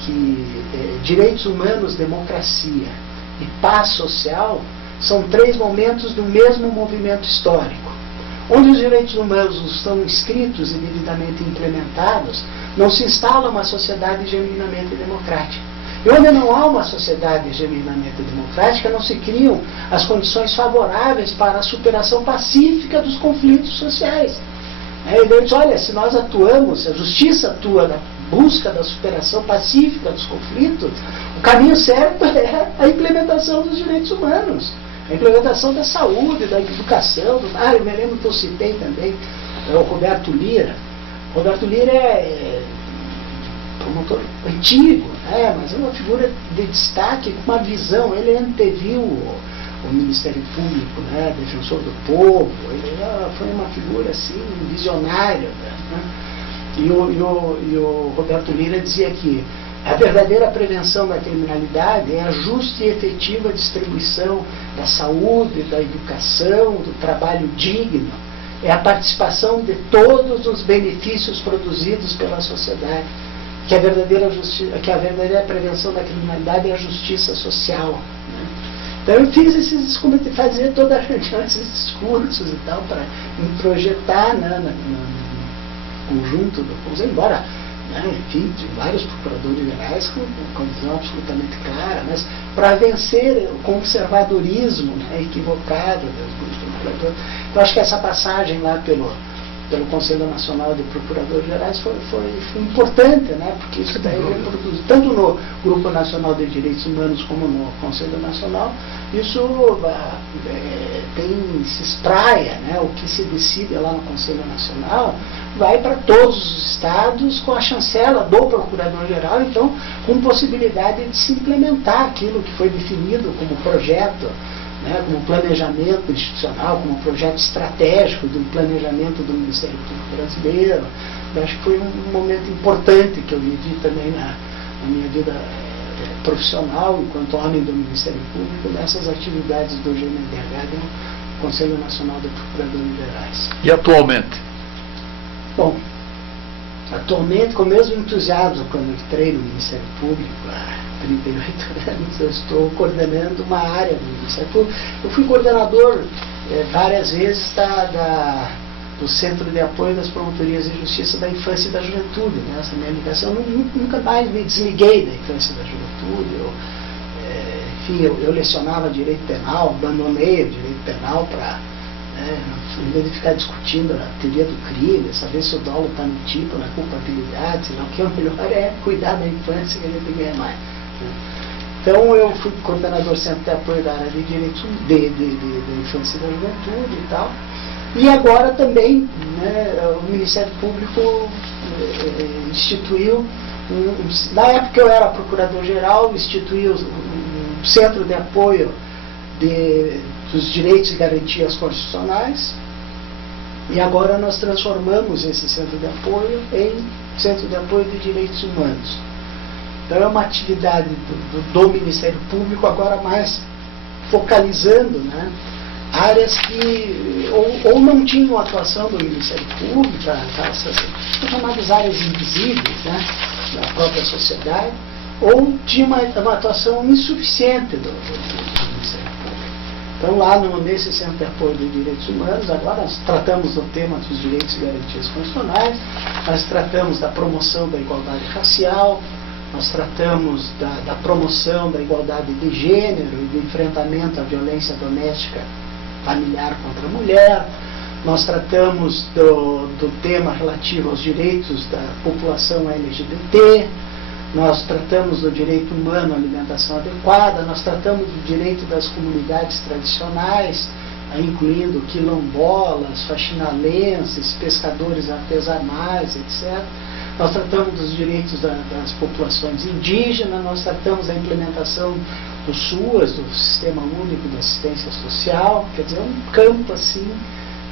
direitos humanos, democracia e paz social são 3 momentos do mesmo movimento histórico. Onde os direitos humanos estão inscritos e devidamente implementados, não se instala uma sociedade genuinamente democrática. E onde não há uma sociedade genuinamente democrática, não se criam as condições favoráveis para a superação pacífica dos conflitos sociais. Ele diz, olha, se nós atuamos, se a justiça atua na busca da superação pacífica dos conflitos, o caminho certo é a implementação dos direitos humanos. A implementação da saúde, da educação, eu me lembro que eu citei também o Roberto Lira. Roberto Lira é promotor antigo, né, mas é uma figura de destaque, com uma visão. Ele anteviu o Ministério Público, né, defensor do povo. Ele foi uma figura assim, visionária. Né? E o Roberto Lira dizia que a verdadeira prevenção da criminalidade é a justa e efetiva distribuição da saúde, da educação, do trabalho digno. É a participação de todos os benefícios produzidos pela sociedade. Que a verdadeira prevenção da criminalidade é a justiça social. Né? Então eu fiz fazer toda a reunião, esses discursos e tal, para me projetar, né, no conjunto do povo, embora, né, enfim, de vários procuradores gerais com visão absolutamente clara, mas para vencer o conservadorismo, né, equivocado dos procuradores. Então acho que essa passagem lá pelo Conselho Nacional de Procuradores Gerais foi importante, né, porque isso daí reproduz, tanto no Grupo Nacional de Direitos Humanos como no Conselho Nacional, isso se espraia, né, o que se decide lá no Conselho Nacional vai para todos os estados com a chancela do Procurador-Geral, então com possibilidade de se implementar aquilo que foi definido como projeto, né, como planejamento institucional, como projeto estratégico do planejamento do Ministério Público Brasileiro. Eu acho que foi um momento importante que eu vivi também na minha vida profissional, enquanto homem do Ministério Público, nessas atividades do GNDH, do Conselho Nacional de Procuradores Gerais. E atualmente? Bom, atualmente, com o mesmo entusiasmo quando entrei no Ministério Público, há 38 anos, eu estou coordenando uma área do Ministério Público. Eu fui coordenador várias vezes do Centro de Apoio das Promotorias de Justiça da Infância e da Juventude. Né? Essa minha ligação, eu nunca mais me desliguei da infância e da juventude. Eu lecionava direito penal, abandonei o direito penal para, em vez de ficar discutindo a teoria do crime, saber se o dolo está no tipo, na culpabilidade, senão o que é o melhor é cuidar da infância que a gente ganha mais. Né? Então eu fui coordenador sempre de apoio da área de direitos de infância e da juventude e tal. E agora também, né, o Ministério Público instituiu, na época que eu era procurador-geral, instituiu um centro de apoio dos direitos e garantias constitucionais, e agora nós transformamos esse centro de apoio em centro de apoio de direitos humanos. Então é uma atividade do Ministério Público agora mais focalizando, né, áreas que ou não tinham atuação do Ministério Público, essas chamadas áreas invisíveis, né, da própria sociedade, ou tinha uma atuação insuficiente do Ministério Público. Então lá nesse Centro de Apoio de Direitos Humanos, agora nós tratamos do tema dos direitos e garantias constitucionais, nós tratamos da promoção da igualdade racial, nós tratamos da promoção da igualdade de gênero e do enfrentamento à violência doméstica familiar contra a mulher, nós tratamos do tema relativo aos direitos da população LGBT, nós tratamos do direito humano à alimentação adequada, nós tratamos do direito das comunidades tradicionais, incluindo quilombolas, faxinalenses, pescadores artesanais, etc. Nós tratamos dos direitos das populações indígenas, nós tratamos da implementação do SUAS, do Sistema Único de Assistência Social, quer dizer, um campo assim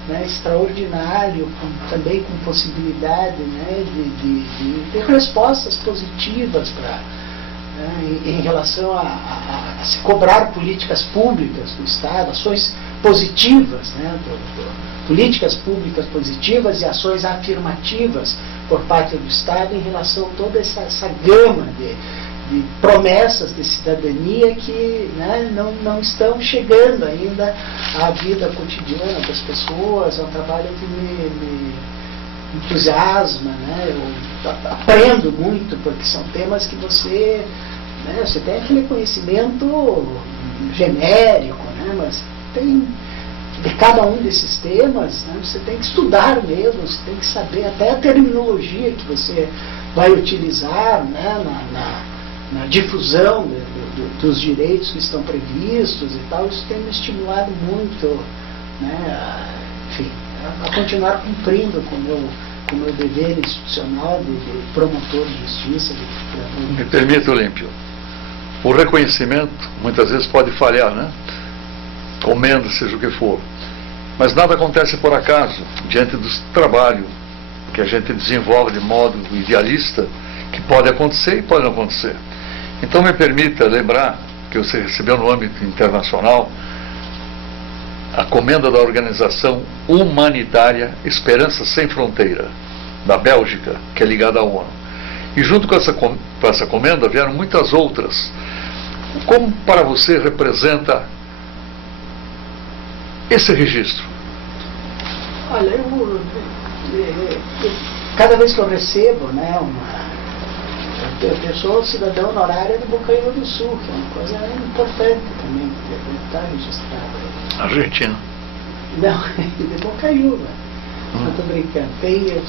né, extraordinário, também com possibilidade, né, de ter respostas positivas para, né, em relação a se cobrar políticas públicas do Estado, ações positivas, né, políticas públicas positivas e ações afirmativas por parte do Estado em relação a toda essa gama de promessas de cidadania que, né, não estão chegando ainda à vida cotidiana das pessoas. É um trabalho que me entusiasma, né? Eu aprendo muito, porque são temas que você, né, você tem aquele conhecimento genérico, né, mas tem de cada um desses temas, né, você tem que estudar mesmo, você tem que saber até a terminologia que você vai utilizar, né, na difusão dos direitos que estão previstos e tal. Isso tem me estimulado muito, né, enfim, a continuar cumprindo com o meu dever institucional de promotor de justiça. Me permita, Olímpio, o reconhecimento muitas vezes pode falhar, né? Comenda, seja o que for. Mas nada acontece por acaso, diante do trabalho que a gente desenvolve de modo idealista, que pode acontecer e pode não acontecer. Então me permita lembrar que você recebeu no âmbito internacional a comenda da organização humanitária Esperança Sem Fronteira, da Bélgica, que é ligada à ONU. E junto com essa comenda vieram muitas outras. Como para você representa esse registro? Olha, cada vez que eu recebo, né, eu sou cidadão honorário de Bocaiúva do Sul, que é uma coisa importante também, que deve estar registrada. Argentina? Não, de Bocaiúva. Não estou brincando. Tem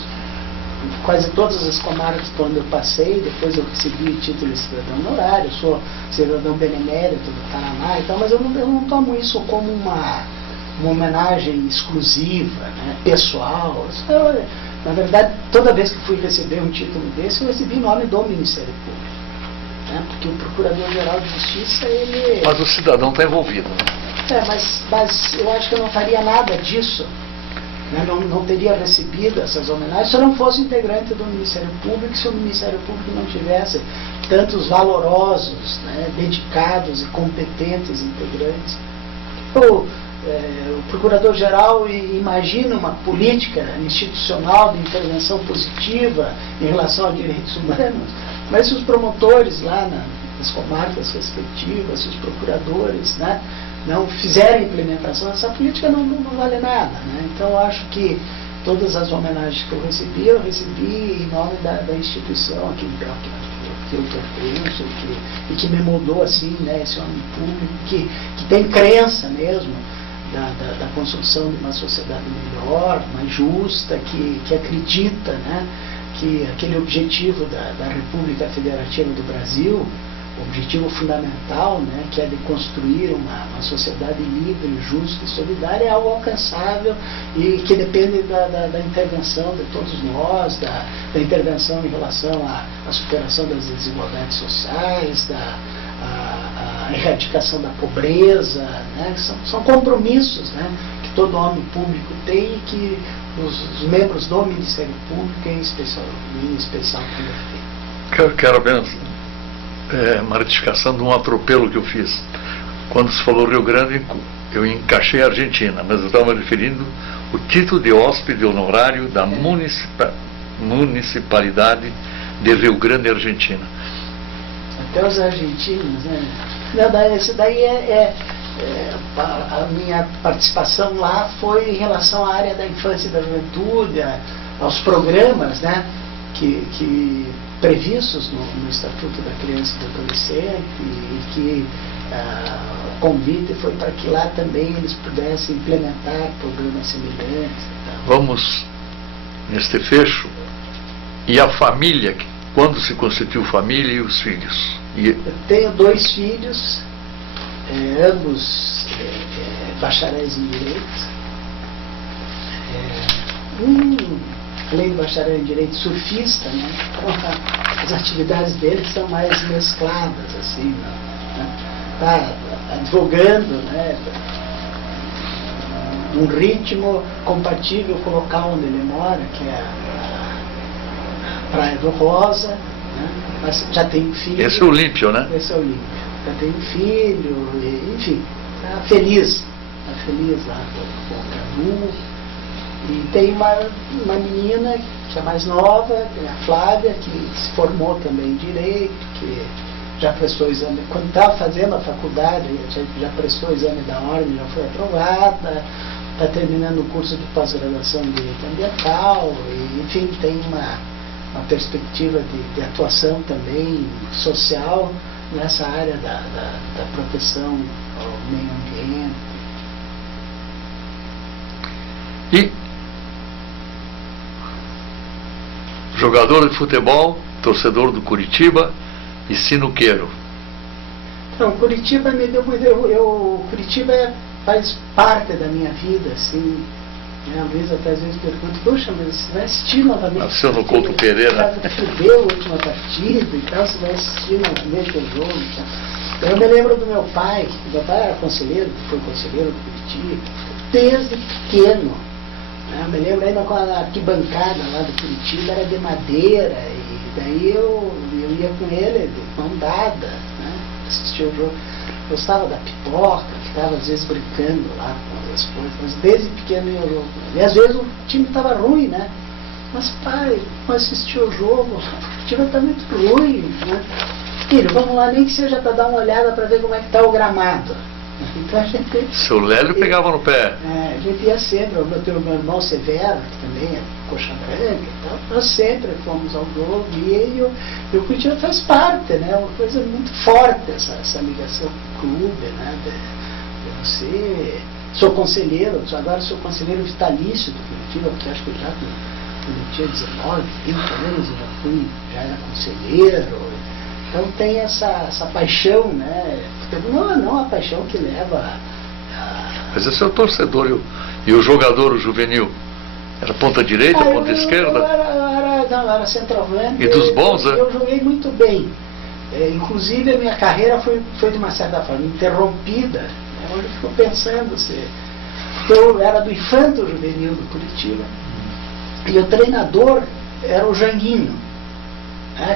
quase todas as comarcas por onde eu passei, depois eu recebi o título de cidadão honorário, sou cidadão benemérito do Paraná e tal, mas eu não tomo isso como uma homenagem exclusiva, né, pessoal. Na verdade, toda vez que fui receber um título desse, eu recebi em nome do Ministério Público, né, porque o Procurador-Geral de Justiça, ele... Mas o cidadão está envolvido, né? Mas eu acho que eu não faria nada disso, né, não teria recebido essas homenagens se eu não fosse integrante do Ministério Público, se o Ministério Público não tivesse tantos valorosos, né, dedicados e competentes integrantes. O Procurador-Geral imagina uma política institucional de intervenção positiva em relação a direitos humanos, mas se os promotores lá nas comarcas respectivas, se os procuradores, né, não fizerem implementação dessa política, não vale nada, né? Então eu acho que todas as homenagens que eu recebi em nome da instituição aqui que eu pertenço e que me moldou assim, né, esse homem público que tem crença mesmo da construção de uma sociedade melhor, mais justa, que acredita, né, que aquele objetivo da República Federativa do Brasil, o objetivo fundamental, né, que é de construir uma sociedade livre, justa e solidária, é algo alcançável e que depende da intervenção de todos nós, da intervenção em relação à superação das desigualdades sociais, a erradicação da pobreza, né? São compromissos, né, que todo homem público tem e que os membros do Ministério Público, em especial têm. Quero apenas uma retificação de um atropelo que eu fiz. Quando se falou Rio Grande, eu encaixei a Argentina, mas eu estava referindo o título de hóspede honorário da municipalidade de Rio Grande, Argentina. Até os argentinos, né? Isso daí a minha participação lá foi em relação à área da infância e da juventude, aos programas, né, que previstos no Estatuto da Criança e do Adolescente, e que o convite foi para que lá também eles pudessem implementar programas semelhantes. Vamos neste fecho. E a família, quando se constituiu família, e os filhos? Eu tenho 2 filhos, ambos bacharéis em Direito. Além de bacharel em Direito, surfista, né? Então, as atividades dele são mais mescladas, assim, né? Tá advogando, né, um ritmo compatível com o local onde ele mora, que é a Praia do Rosa, né? Mas já tem um filho. Esse é o Olímpio, né? Esse é o Olímpio. Já tem um filho, e, enfim, está feliz lá com o Canu. E tem uma menina que é mais nova, que é a Flávia, que se formou também em Direito, que já prestou exame, quando estava fazendo a faculdade, já prestou exame da ordem, já foi aprovada, está terminando o curso de pós-graduação em Direito Ambiental, e, enfim, tem uma perspectiva de atuação também social nessa área da proteção ao meio ambiente. E jogador de futebol, torcedor do Curitiba e sinuqueiro. Então, Curitiba me deu muito. Curitiba faz parte da minha vida, assim. Né? A Luísa até às vezes pergunta, poxa, mas você vai assistir novamente? Nasceu no Couto Pereira. Deu a última partida e tal, você vai assistir novamente o jogo e tal. Eu me lembro do meu pai, que meu pai era conselheiro, foi conselheiro do Curitiba, desde pequeno. Eu me lembro ainda com a arquibancada lá do Curitiba, era de madeira, e daí eu ia com ele de mão dada, né, assistir o jogo. Gostava da pipoca, ficava às vezes brincando lá com as coisas, mas desde pequeno eu jogo com ele. E às vezes o time estava ruim, né? Mas pai, vamos assistir o jogo, o time está muito ruim, né? Filho, vamos lá, nem que seja para dar uma olhada para ver como é que está o gramado. Então a gente... Seu Lélio pegava no pé. A gente ia sempre, meu irmão Severo, que também é coxa branca e tal, nós sempre fomos ao jogo, e o Curitiba faz parte, né? Uma coisa muito forte essa ligação com o clube, né? De você... Sou conselheiro, agora sou conselheiro vitalício do Curitiba, porque acho que já quando eu tinha 19, 20 anos eu já era conselheiro. Então tem essa paixão, né? Não a paixão que leva a... Mas esse é o torcedor e o jogador, o juvenil? Era ponta direita, ponta esquerda? Eu era centroavante. E dos bons, né? Eu joguei muito bem. Inclusive a minha carreira foi de uma certa forma interrompida. Hoje eu fico pensando se... Eu era do infanto juvenil do Curitiba. E o treinador era o Janguinho,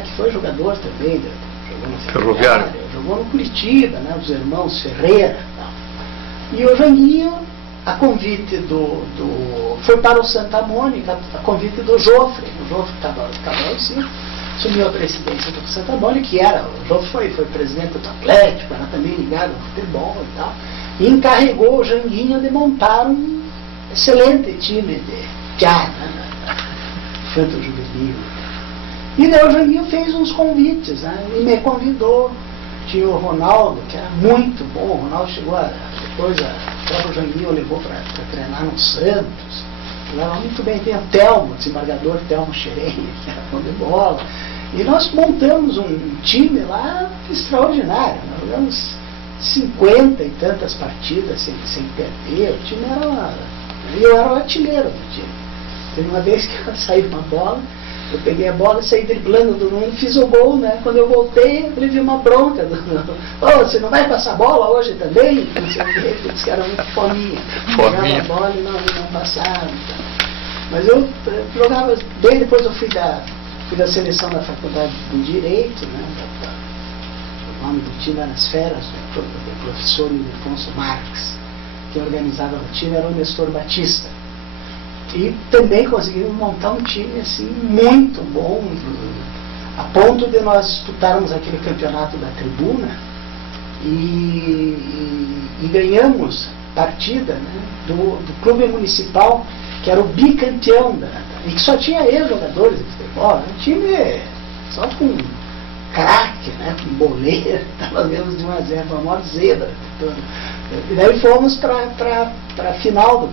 que foi jogador também, jogou no Ferroviário, jogou no Curitiba, né, os irmãos Ferreira e tal. E o Janguinho, a convite foi para o Santa Mônica, a convite do Jofre. O Jofre estava assim, assumiu a presidência do Santa Mônica, que era, o Jofre foi presidente do Atlético, era também ligado ao futebol e tal, e encarregou o Janguinho de montar um excelente time de piada, né, infanto juvenil. E daí o Janguinho fez uns convites, né? E me convidou. Tinha o Ronaldo, que era muito bom. O Ronaldo chegou depois, o próprio Janguinho levou para treinar no Santos. Leva muito bem. Tem o Telmo, desembargador Telmo Xerém, que era bom de bola. E nós montamos um time lá extraordinário. Nós jogamos 50 e tantas partidas sem perder. O time era eu era o artilheiro do time. Teve uma vez que eu saí uma bola, eu peguei a bola, saí driblando do mundo, fiz o gol, né? Quando eu voltei, eu levei uma bronca. Você não vai passar bola hoje também? Não sei o que, ele disse que era muito fominha. Jogava a bola e não passava. Mas eu jogava bem, depois eu fui da seleção da faculdade de Direito, né? O nome do time era as Feras, do professor Ildefonso Marques. Quem organizava o time era o Nestor Batista. E também conseguimos montar um time assim, muito bom, a ponto de nós disputarmos aquele campeonato da tribuna e ganhamos partida, né, do clube municipal, que era o bicampeão, e que só tinha ex-jogadores de futebol, um time só com craque, né, com boleiro, estava menos de 1-0, a maior zebra. E daí fomos para a final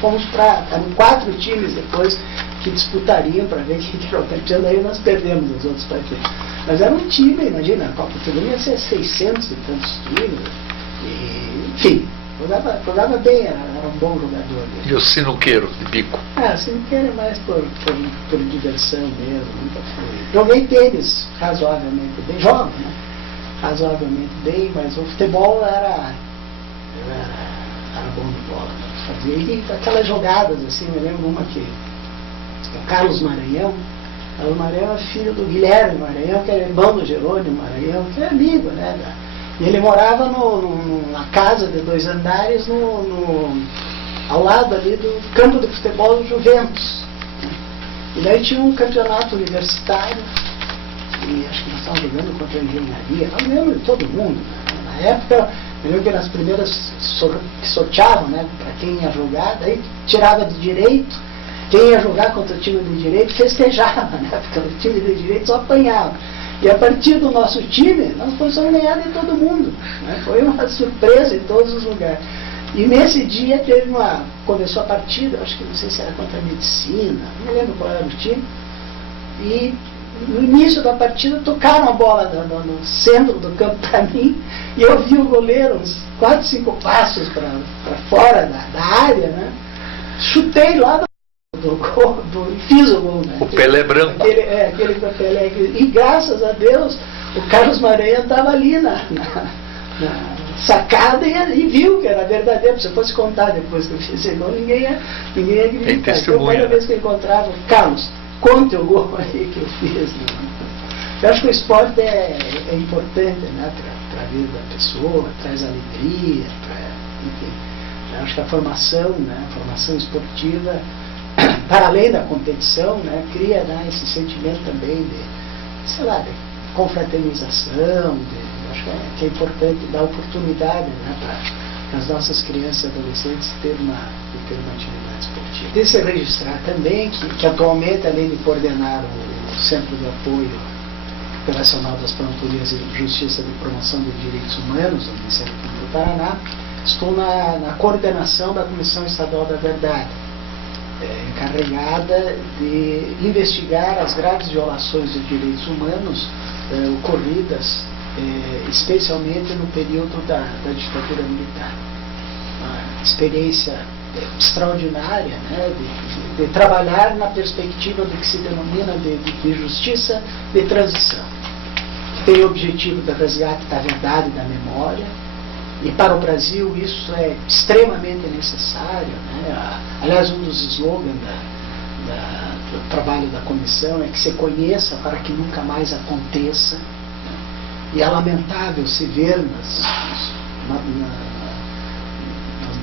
fomos eram 4 times depois que disputariam para ver quem era o campeão, daí nós perdemos os outros partidos. Mas era um time, imagina, a Copa do Mundo ia ser 600 e tantos times, e, enfim, jogava bem, era um bom jogador. E o sinuqueiro de bico? O sinuqueiro é mais por diversão mesmo, nunca foi. Joguei tênis razoavelmente bem, jogo, né? Razoavelmente bem, mas o futebol era bom de bola. E aquelas jogadas, assim, eu lembro uma que o Carlos Maranhão. Carlos Maranhão é filho do Guilherme Maranhão, que é irmão do Jerônimo Maranhão, que é amigo, né? E ele morava numa casa de 2 andares ao lado ali do campo de futebol do Juventus. E daí tinha um campeonato universitário, e acho que nós estávamos jogando contra a engenharia, não lembro de todo mundo. Né? Na época, eu lembro que nas primeiras que sorteavam, né, para quem ia jogar, daí tirava de direito, quem ia jogar contra o time de direito festejava, né, porque o time de direito só apanhava. E a partir do nosso time, nós começamos a ganhar de todo mundo. Né? Foi uma surpresa em todos os lugares. E nesse dia começou a partida, acho que não sei se era contra a medicina, não me lembro qual era o time. E no início da partida tocaram a bola no centro do campo para mim, e eu vi o goleiro uns 4, 5 passos para fora da área, né? Chutei lá do gol, e fiz o gol. Né? O Pelé branco. Aquele com o Pelé. E graças a Deus, o Carlos Maranhão estava ali na sacada e viu que era verdadeiro. Se eu fosse contar depois que eu fiz esse gol, ninguém ia acreditar. Então, a primeira vez que eu encontrava, Carlos, conte o gol aí que eu fiz. Né? Eu acho que o esporte é importante, né, para a vida da pessoa, traz alegria, enfim. Eu acho que a formação, né, a formação esportiva, para além da competição, né, cria, né, esse sentimento também de, sei lá, de confraternização, acho que é importante dar oportunidade, né, para as nossas crianças e adolescentes ter uma atividade esportiva. Tem se registrar também que atualmente, além de coordenar o Centro de Apoio Operacional das Promotorias de Justiça de Promoção de Direitos Humanos do Ministério Público do Paraná, estou na coordenação da Comissão Estadual da Verdade, encarregada de investigar as graves violações de direitos humanos ocorridas especialmente no período da ditadura militar. Uma experiência extraordinária, né, de trabalhar na perspectiva do que se denomina de justiça de transição, que tem o objetivo do resgate da verdade e da memória, e para o Brasil isso é extremamente necessário. Né? Aliás, um dos slogans do trabalho da comissão é que se conheça para que nunca mais aconteça. E é lamentável se ver nas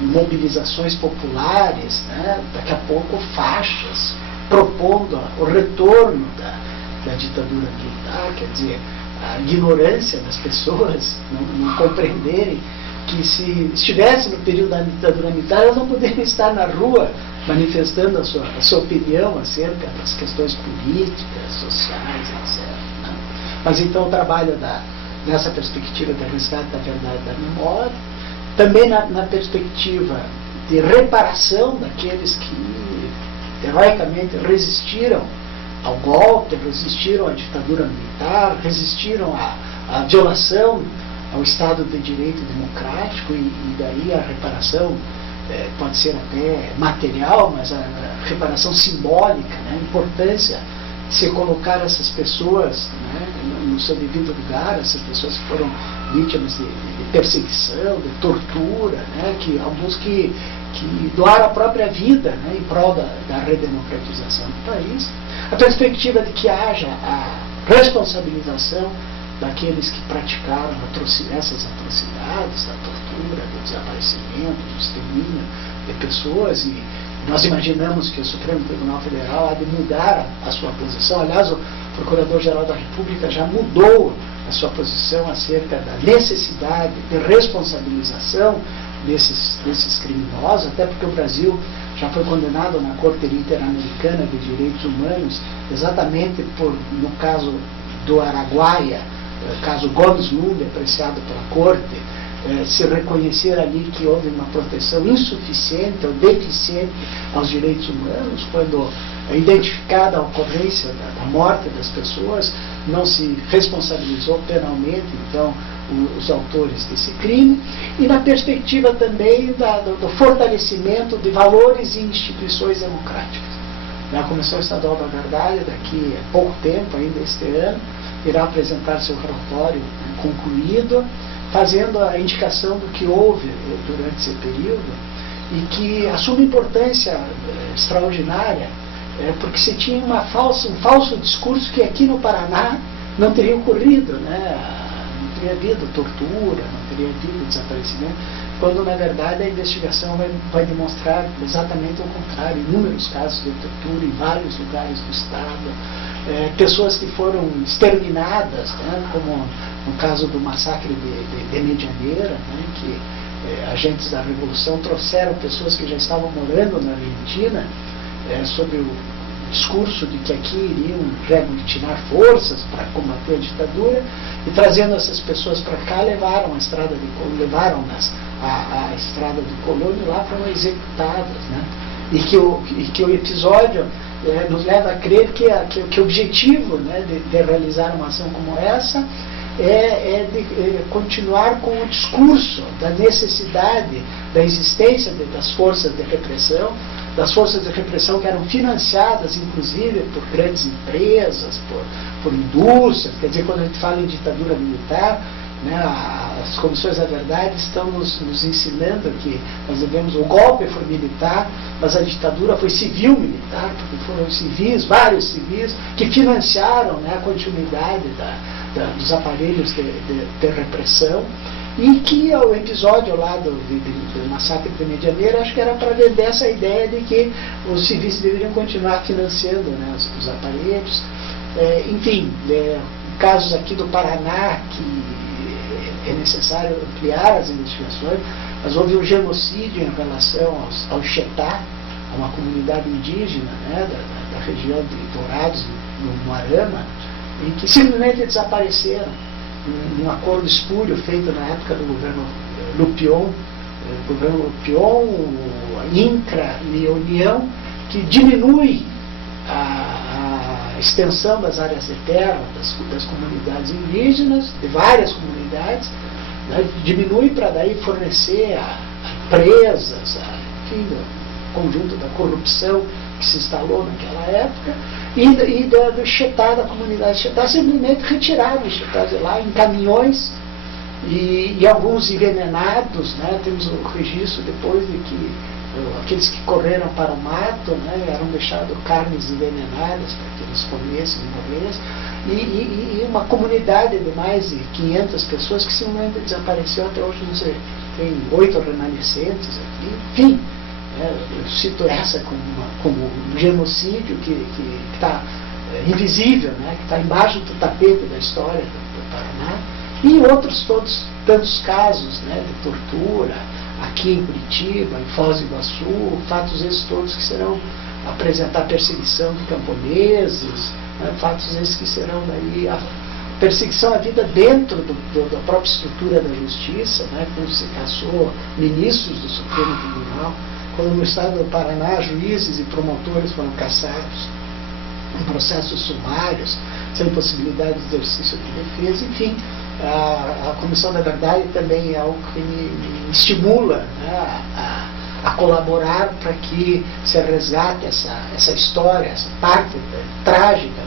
mobilizações populares, né, daqui a pouco faixas propondo o retorno da ditadura militar, quer dizer, a ignorância das pessoas não compreenderem que se estivesse no período da ditadura militar, elas não poderiam estar na rua manifestando a sua opinião acerca das questões políticas, sociais, etc. Né? Mas então o trabalho nessa perspectiva da resgate da verdade e da memória, também na perspectiva de reparação daqueles que heroicamente resistiram ao golpe, resistiram à ditadura militar, resistiram à violação ao Estado de Direito democrático, e daí a reparação pode ser até material, mas a reparação simbólica, né, a importância de se colocar essas pessoas, né, no seu devido lugar, essas pessoas que foram vítimas de perseguição, de tortura, né, que alguns que doaram a própria vida, né, em prol da redemocratização do país, a perspectiva de que haja a responsabilização daqueles que praticaram essas atrocidades, da tortura, do desaparecimento, do extermínio de pessoas, e nós imaginamos que o Supremo Tribunal Federal há de mudar a sua posição. Aliás, o Procurador-Geral da República já mudou a sua posição acerca da necessidade de responsabilização desses criminosos, até porque o Brasil já foi condenado na Corte Interamericana de Direitos Humanos, exatamente no caso do Araguaia, caso Gomes Lund, apreciado pela Corte, se reconhecer ali que houve uma proteção insuficiente ou deficiente aos direitos humanos, quando é identificada a ocorrência da morte das pessoas, não se responsabilizou penalmente, então, os autores desse crime, e na perspectiva também do fortalecimento de valores e instituições democráticas. A Comissão Estadual da Verdade, daqui a pouco tempo, ainda este ano, irá apresentar seu relatório concluído, fazendo a indicação do que houve durante esse período, e que assume importância extraordinária, porque se tinha um falso discurso que aqui no Paraná não teria ocorrido, né? Não teria havido tortura, não teria havido desaparecimento, quando na verdade a investigação vai demonstrar exatamente o contrário. Inúmeros casos de tortura em vários lugares do Estado, pessoas que foram exterminadas, né? Como no caso do massacre de Medianeira, né? Que agentes da Revolução trouxeram pessoas que já estavam morando na Argentina, sob o discurso de que aqui iriam reaglutinar forças para combater a ditadura, e trazendo essas pessoas para cá, levaram a estrada de Colônia, e lá foram executadas, né? E que o episódio nos leva a crer que o objetivo, né, de realizar uma ação como essa de continuar com o discurso da necessidade da existência das forças de repressão, das forças de repressão que eram financiadas, inclusive, por grandes empresas, por indústrias. Quer dizer, quando a gente fala em ditadura militar, né, as comissões da verdade estão nos ensinando que nós devemos, o golpe foi militar, mas a ditadura foi civil-militar, porque foram civis, vários civis, que financiaram, né, a continuidade dos aparelhos de repressão, e que o episódio lá do massacre de Medianeira, acho que era para vender essa ideia de que os civis deveriam continuar financiando, né, os aparelhos. Enfim, casos aqui do Paraná que é necessário ampliar as investigações, mas houve um genocídio em relação ao Xetá, a uma comunidade indígena, né, da região de Dourados, no Moarama, em que simplesmente desapareceram, num acordo espúrio feito na época do governo Lupion, INCRA e União, que diminui a extensão das áreas de terra das comunidades indígenas, de várias comunidades, né, diminui para daí fornecer a empresas, enfim, o conjunto da corrupção que se instalou naquela época, e do Xetá, da comunidade Xetá, simplesmente retiraram os Xetás de lá em caminhões, e alguns envenenados, né? Temos o registro depois de que aqueles que correram para o mato, né, eram deixados carnes envenenadas para que eles comessem e morressem, e uma comunidade de mais de 500 pessoas que simplesmente desapareceu. Até hoje não sei, tem 8 remanescentes aqui, enfim. Eu cito essa como um genocídio que está invisível, né, que está embaixo do tapete da história do Paraná, e outros tantos casos, né, de tortura, aqui em Curitiba, em Foz do Iguaçu, fatos esses todos que serão apresentar perseguição de camponeses, né, fatos esses que serão daí a perseguição à vida dentro da própria estrutura da justiça, né, quando se caçou ministros do Supremo Tribunal, quando no estado do Paraná juízes e promotores foram caçados em processos sumários, sem possibilidade de exercício de defesa. Enfim, a Comissão da Verdade também é algo que me estimula, né, a colaborar para que se resgate essa história, essa parte trágica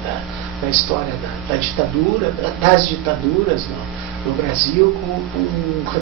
da história da ditadura, das ditaduras no Brasil, com